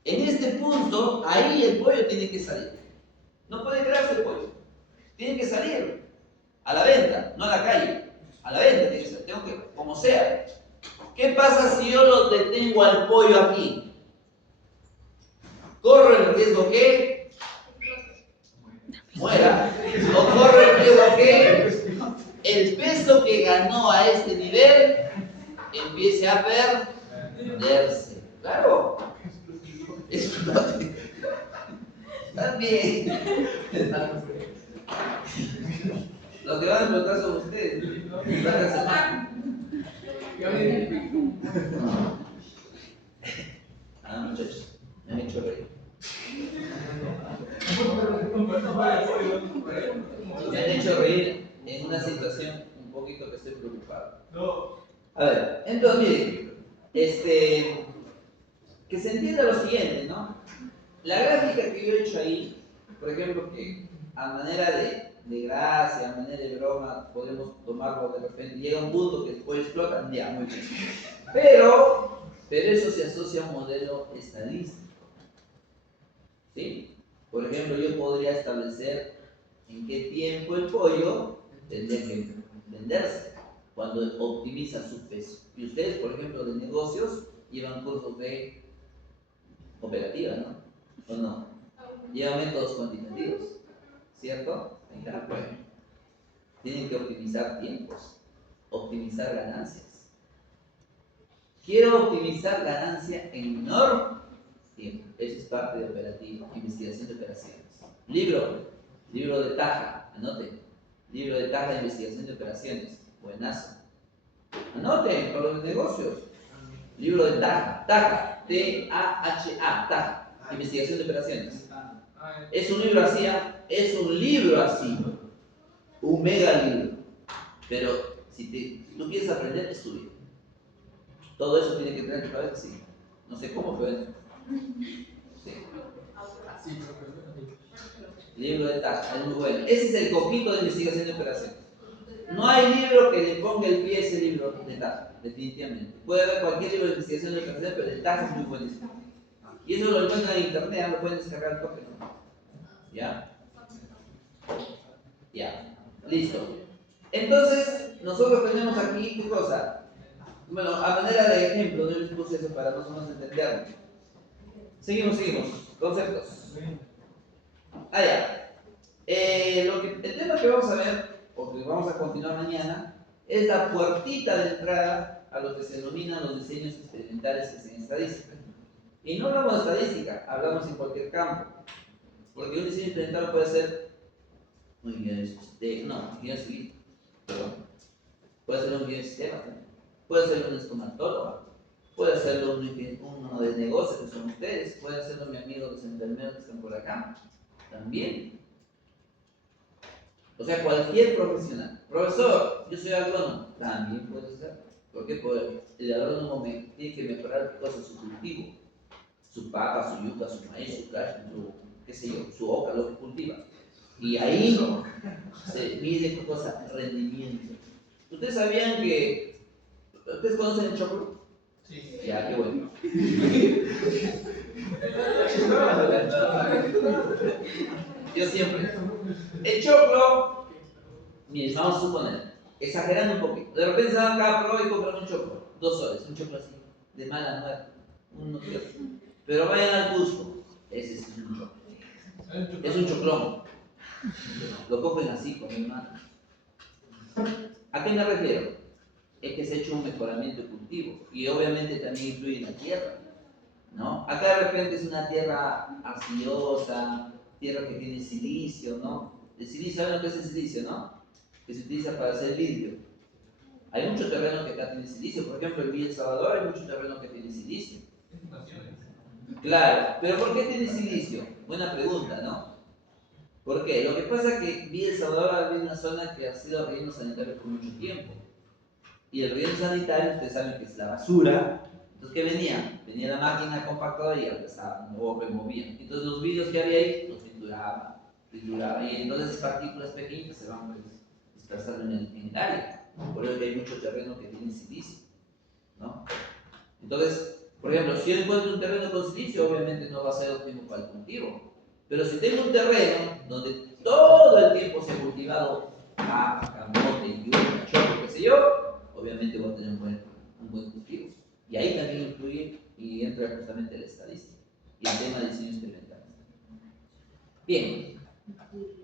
En este punto, ahí el pollo tiene que salir. No puede quedarse el pollo. Tiene que salir a la venta, no a la calle. A la venta tiene que salir. Tengo que, como sea. ¿Qué pasa si yo lo detengo al pollo aquí? Corro el riesgo que muera, o corro el riesgo que el peso que ganó a este nivel empiece a perderse. Claro, explote. También. Los que van a explotar son ustedes. Muchachos, me han hecho reír. Me han hecho reír en una situación un poquito que estoy preocupado. A ver, entonces miren, que se entienda lo siguiente, ¿no? La gráfica que yo he hecho ahí, por ejemplo, que a manera de gracia, a manera de broma, podemos tomarlo de repente, llega un punto que después explotan, ya, muy bien. Pero eso se asocia a un modelo estadístico. ¿Sí? Por ejemplo, yo podría establecer en qué tiempo el pollo tendría que venderse cuando optimiza su peso. Y ustedes, por ejemplo, de negocios, llevan cursos de operativa, ¿no? ¿O no? Llevan métodos cuantitativos, ¿cierto? Pues, tienen que optimizar tiempos, optimizar ganancias. Quiero optimizar ganancia en menor tiempo. Eso es parte de operativa, investigación de operaciones. Libro de Taja, anoten. Libro de Taja de investigación de operaciones, buenazo. Anoten, para los negocios. Libro de Taja, T-A-H-A, Taja, investigación de operaciones. Es un libro así, un mega libro. Pero si tú quieres aprender, estudia. Todo eso tiene que entrar en tu cabeza, sí. No sé cómo, pero sí. Libro de TAC, es muy bueno. Ese es el coquito de investigación de operaciones. No hay libro que le ponga el pie a ese libro de TAC, definitivamente. Puede haber cualquier libro de investigación de operaciones, pero el TAC es muy buenísimo. Y eso lo encuentran en internet, lo pueden descargar el toque, ¿no? ¿Ya? Ya, listo. Entonces, nosotros tenemos aquí, ¿qué cosa? Bueno, a manera de ejemplo, no les puse eso para más o menos entenderlo. Seguimos. Conceptos. Ya. El tema que vamos a ver, o que vamos a continuar mañana, es la puertita de entrada a lo que se denominan los diseños experimentales en estadística. Y no hablamos de estadística, hablamos en cualquier campo. Porque un diseño experimental puede ser un ingeniero civil, perdón. Puede ser un ingeniero de sistemas, ¿no? Puede ser un estomatólogo, puede ser uno de negocios que son ustedes, puede ser mi amigo los enfermeros que están por acá, también. O sea, cualquier profesional. Profesor, yo soy agrónomo, también puede ser. Porque el agrónomo tiene que mejorar cosas, su cultivo, su papa, su yuca, su maíz, su cacho, su oca, lo que cultiva. Y ahí se mide qué cosa, rendimiento. ¿Ustedes sabían que ¿ustedes conocen el choclo? Sí. Ya, qué bueno. Yo siempre. El choclo, miren, vamos a suponer, exagerando un poquito. De repente se van acá a Pro y compran un choclo, 2 soles, un choclo así, de mala muerte, uno que otro. Pero vayan al Cusco, ese es un choclo. Es un choclón. Lo cogen así con mi mano. ¿A qué me refiero? Es que se ha hecho un mejoramiento de cultivo y obviamente también influye en la tierra, ¿no? Acá de repente es una tierra arcillosa, tierra que tiene silicio, ¿no? El silicio, ¿saben lo que es el silicio, no? Que se utiliza para hacer vidrio. Hay mucho terreno que acá tiene silicio, por ejemplo en Villa El Salvador hay mucho terreno que tiene silicio. Claro, pero ¿por qué tiene silicio? Buena pregunta, ¿no? ¿Por qué? Lo que pasa es que Villa El Salvador había una zona que ha sido relleno sanitario por mucho tiempo. Y el relleno sanitario, ustedes saben que es la basura. Entonces, ¿qué venía? Venía la máquina compactadora y empezaban, o removían. Entonces, los vidrios que había ahí los trituraban. Y entonces partículas pequeñas se van pues, dispersando en el área. Por eso hay mucho terreno que tiene silicio, ¿no? Entonces, por ejemplo, si yo encuentro un terreno con silicio, obviamente no va a ser óptimo para el cultivo. Pero si tengo un terreno donde todo el tiempo se ha cultivado camote, yuca, choclo, qué sé yo, obviamente voy a tener un buen cultivo. Y ahí también influye y entra justamente la estadística y el tema de diseño experimental. Bien,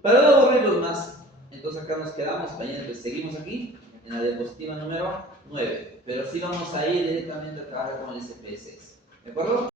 para no aburrirlos más, entonces acá nos quedamos, mañana pues seguimos aquí en la diapositiva número 9, pero sí vamos a ir directamente a trabajar con el SPSS, ¿de acuerdo?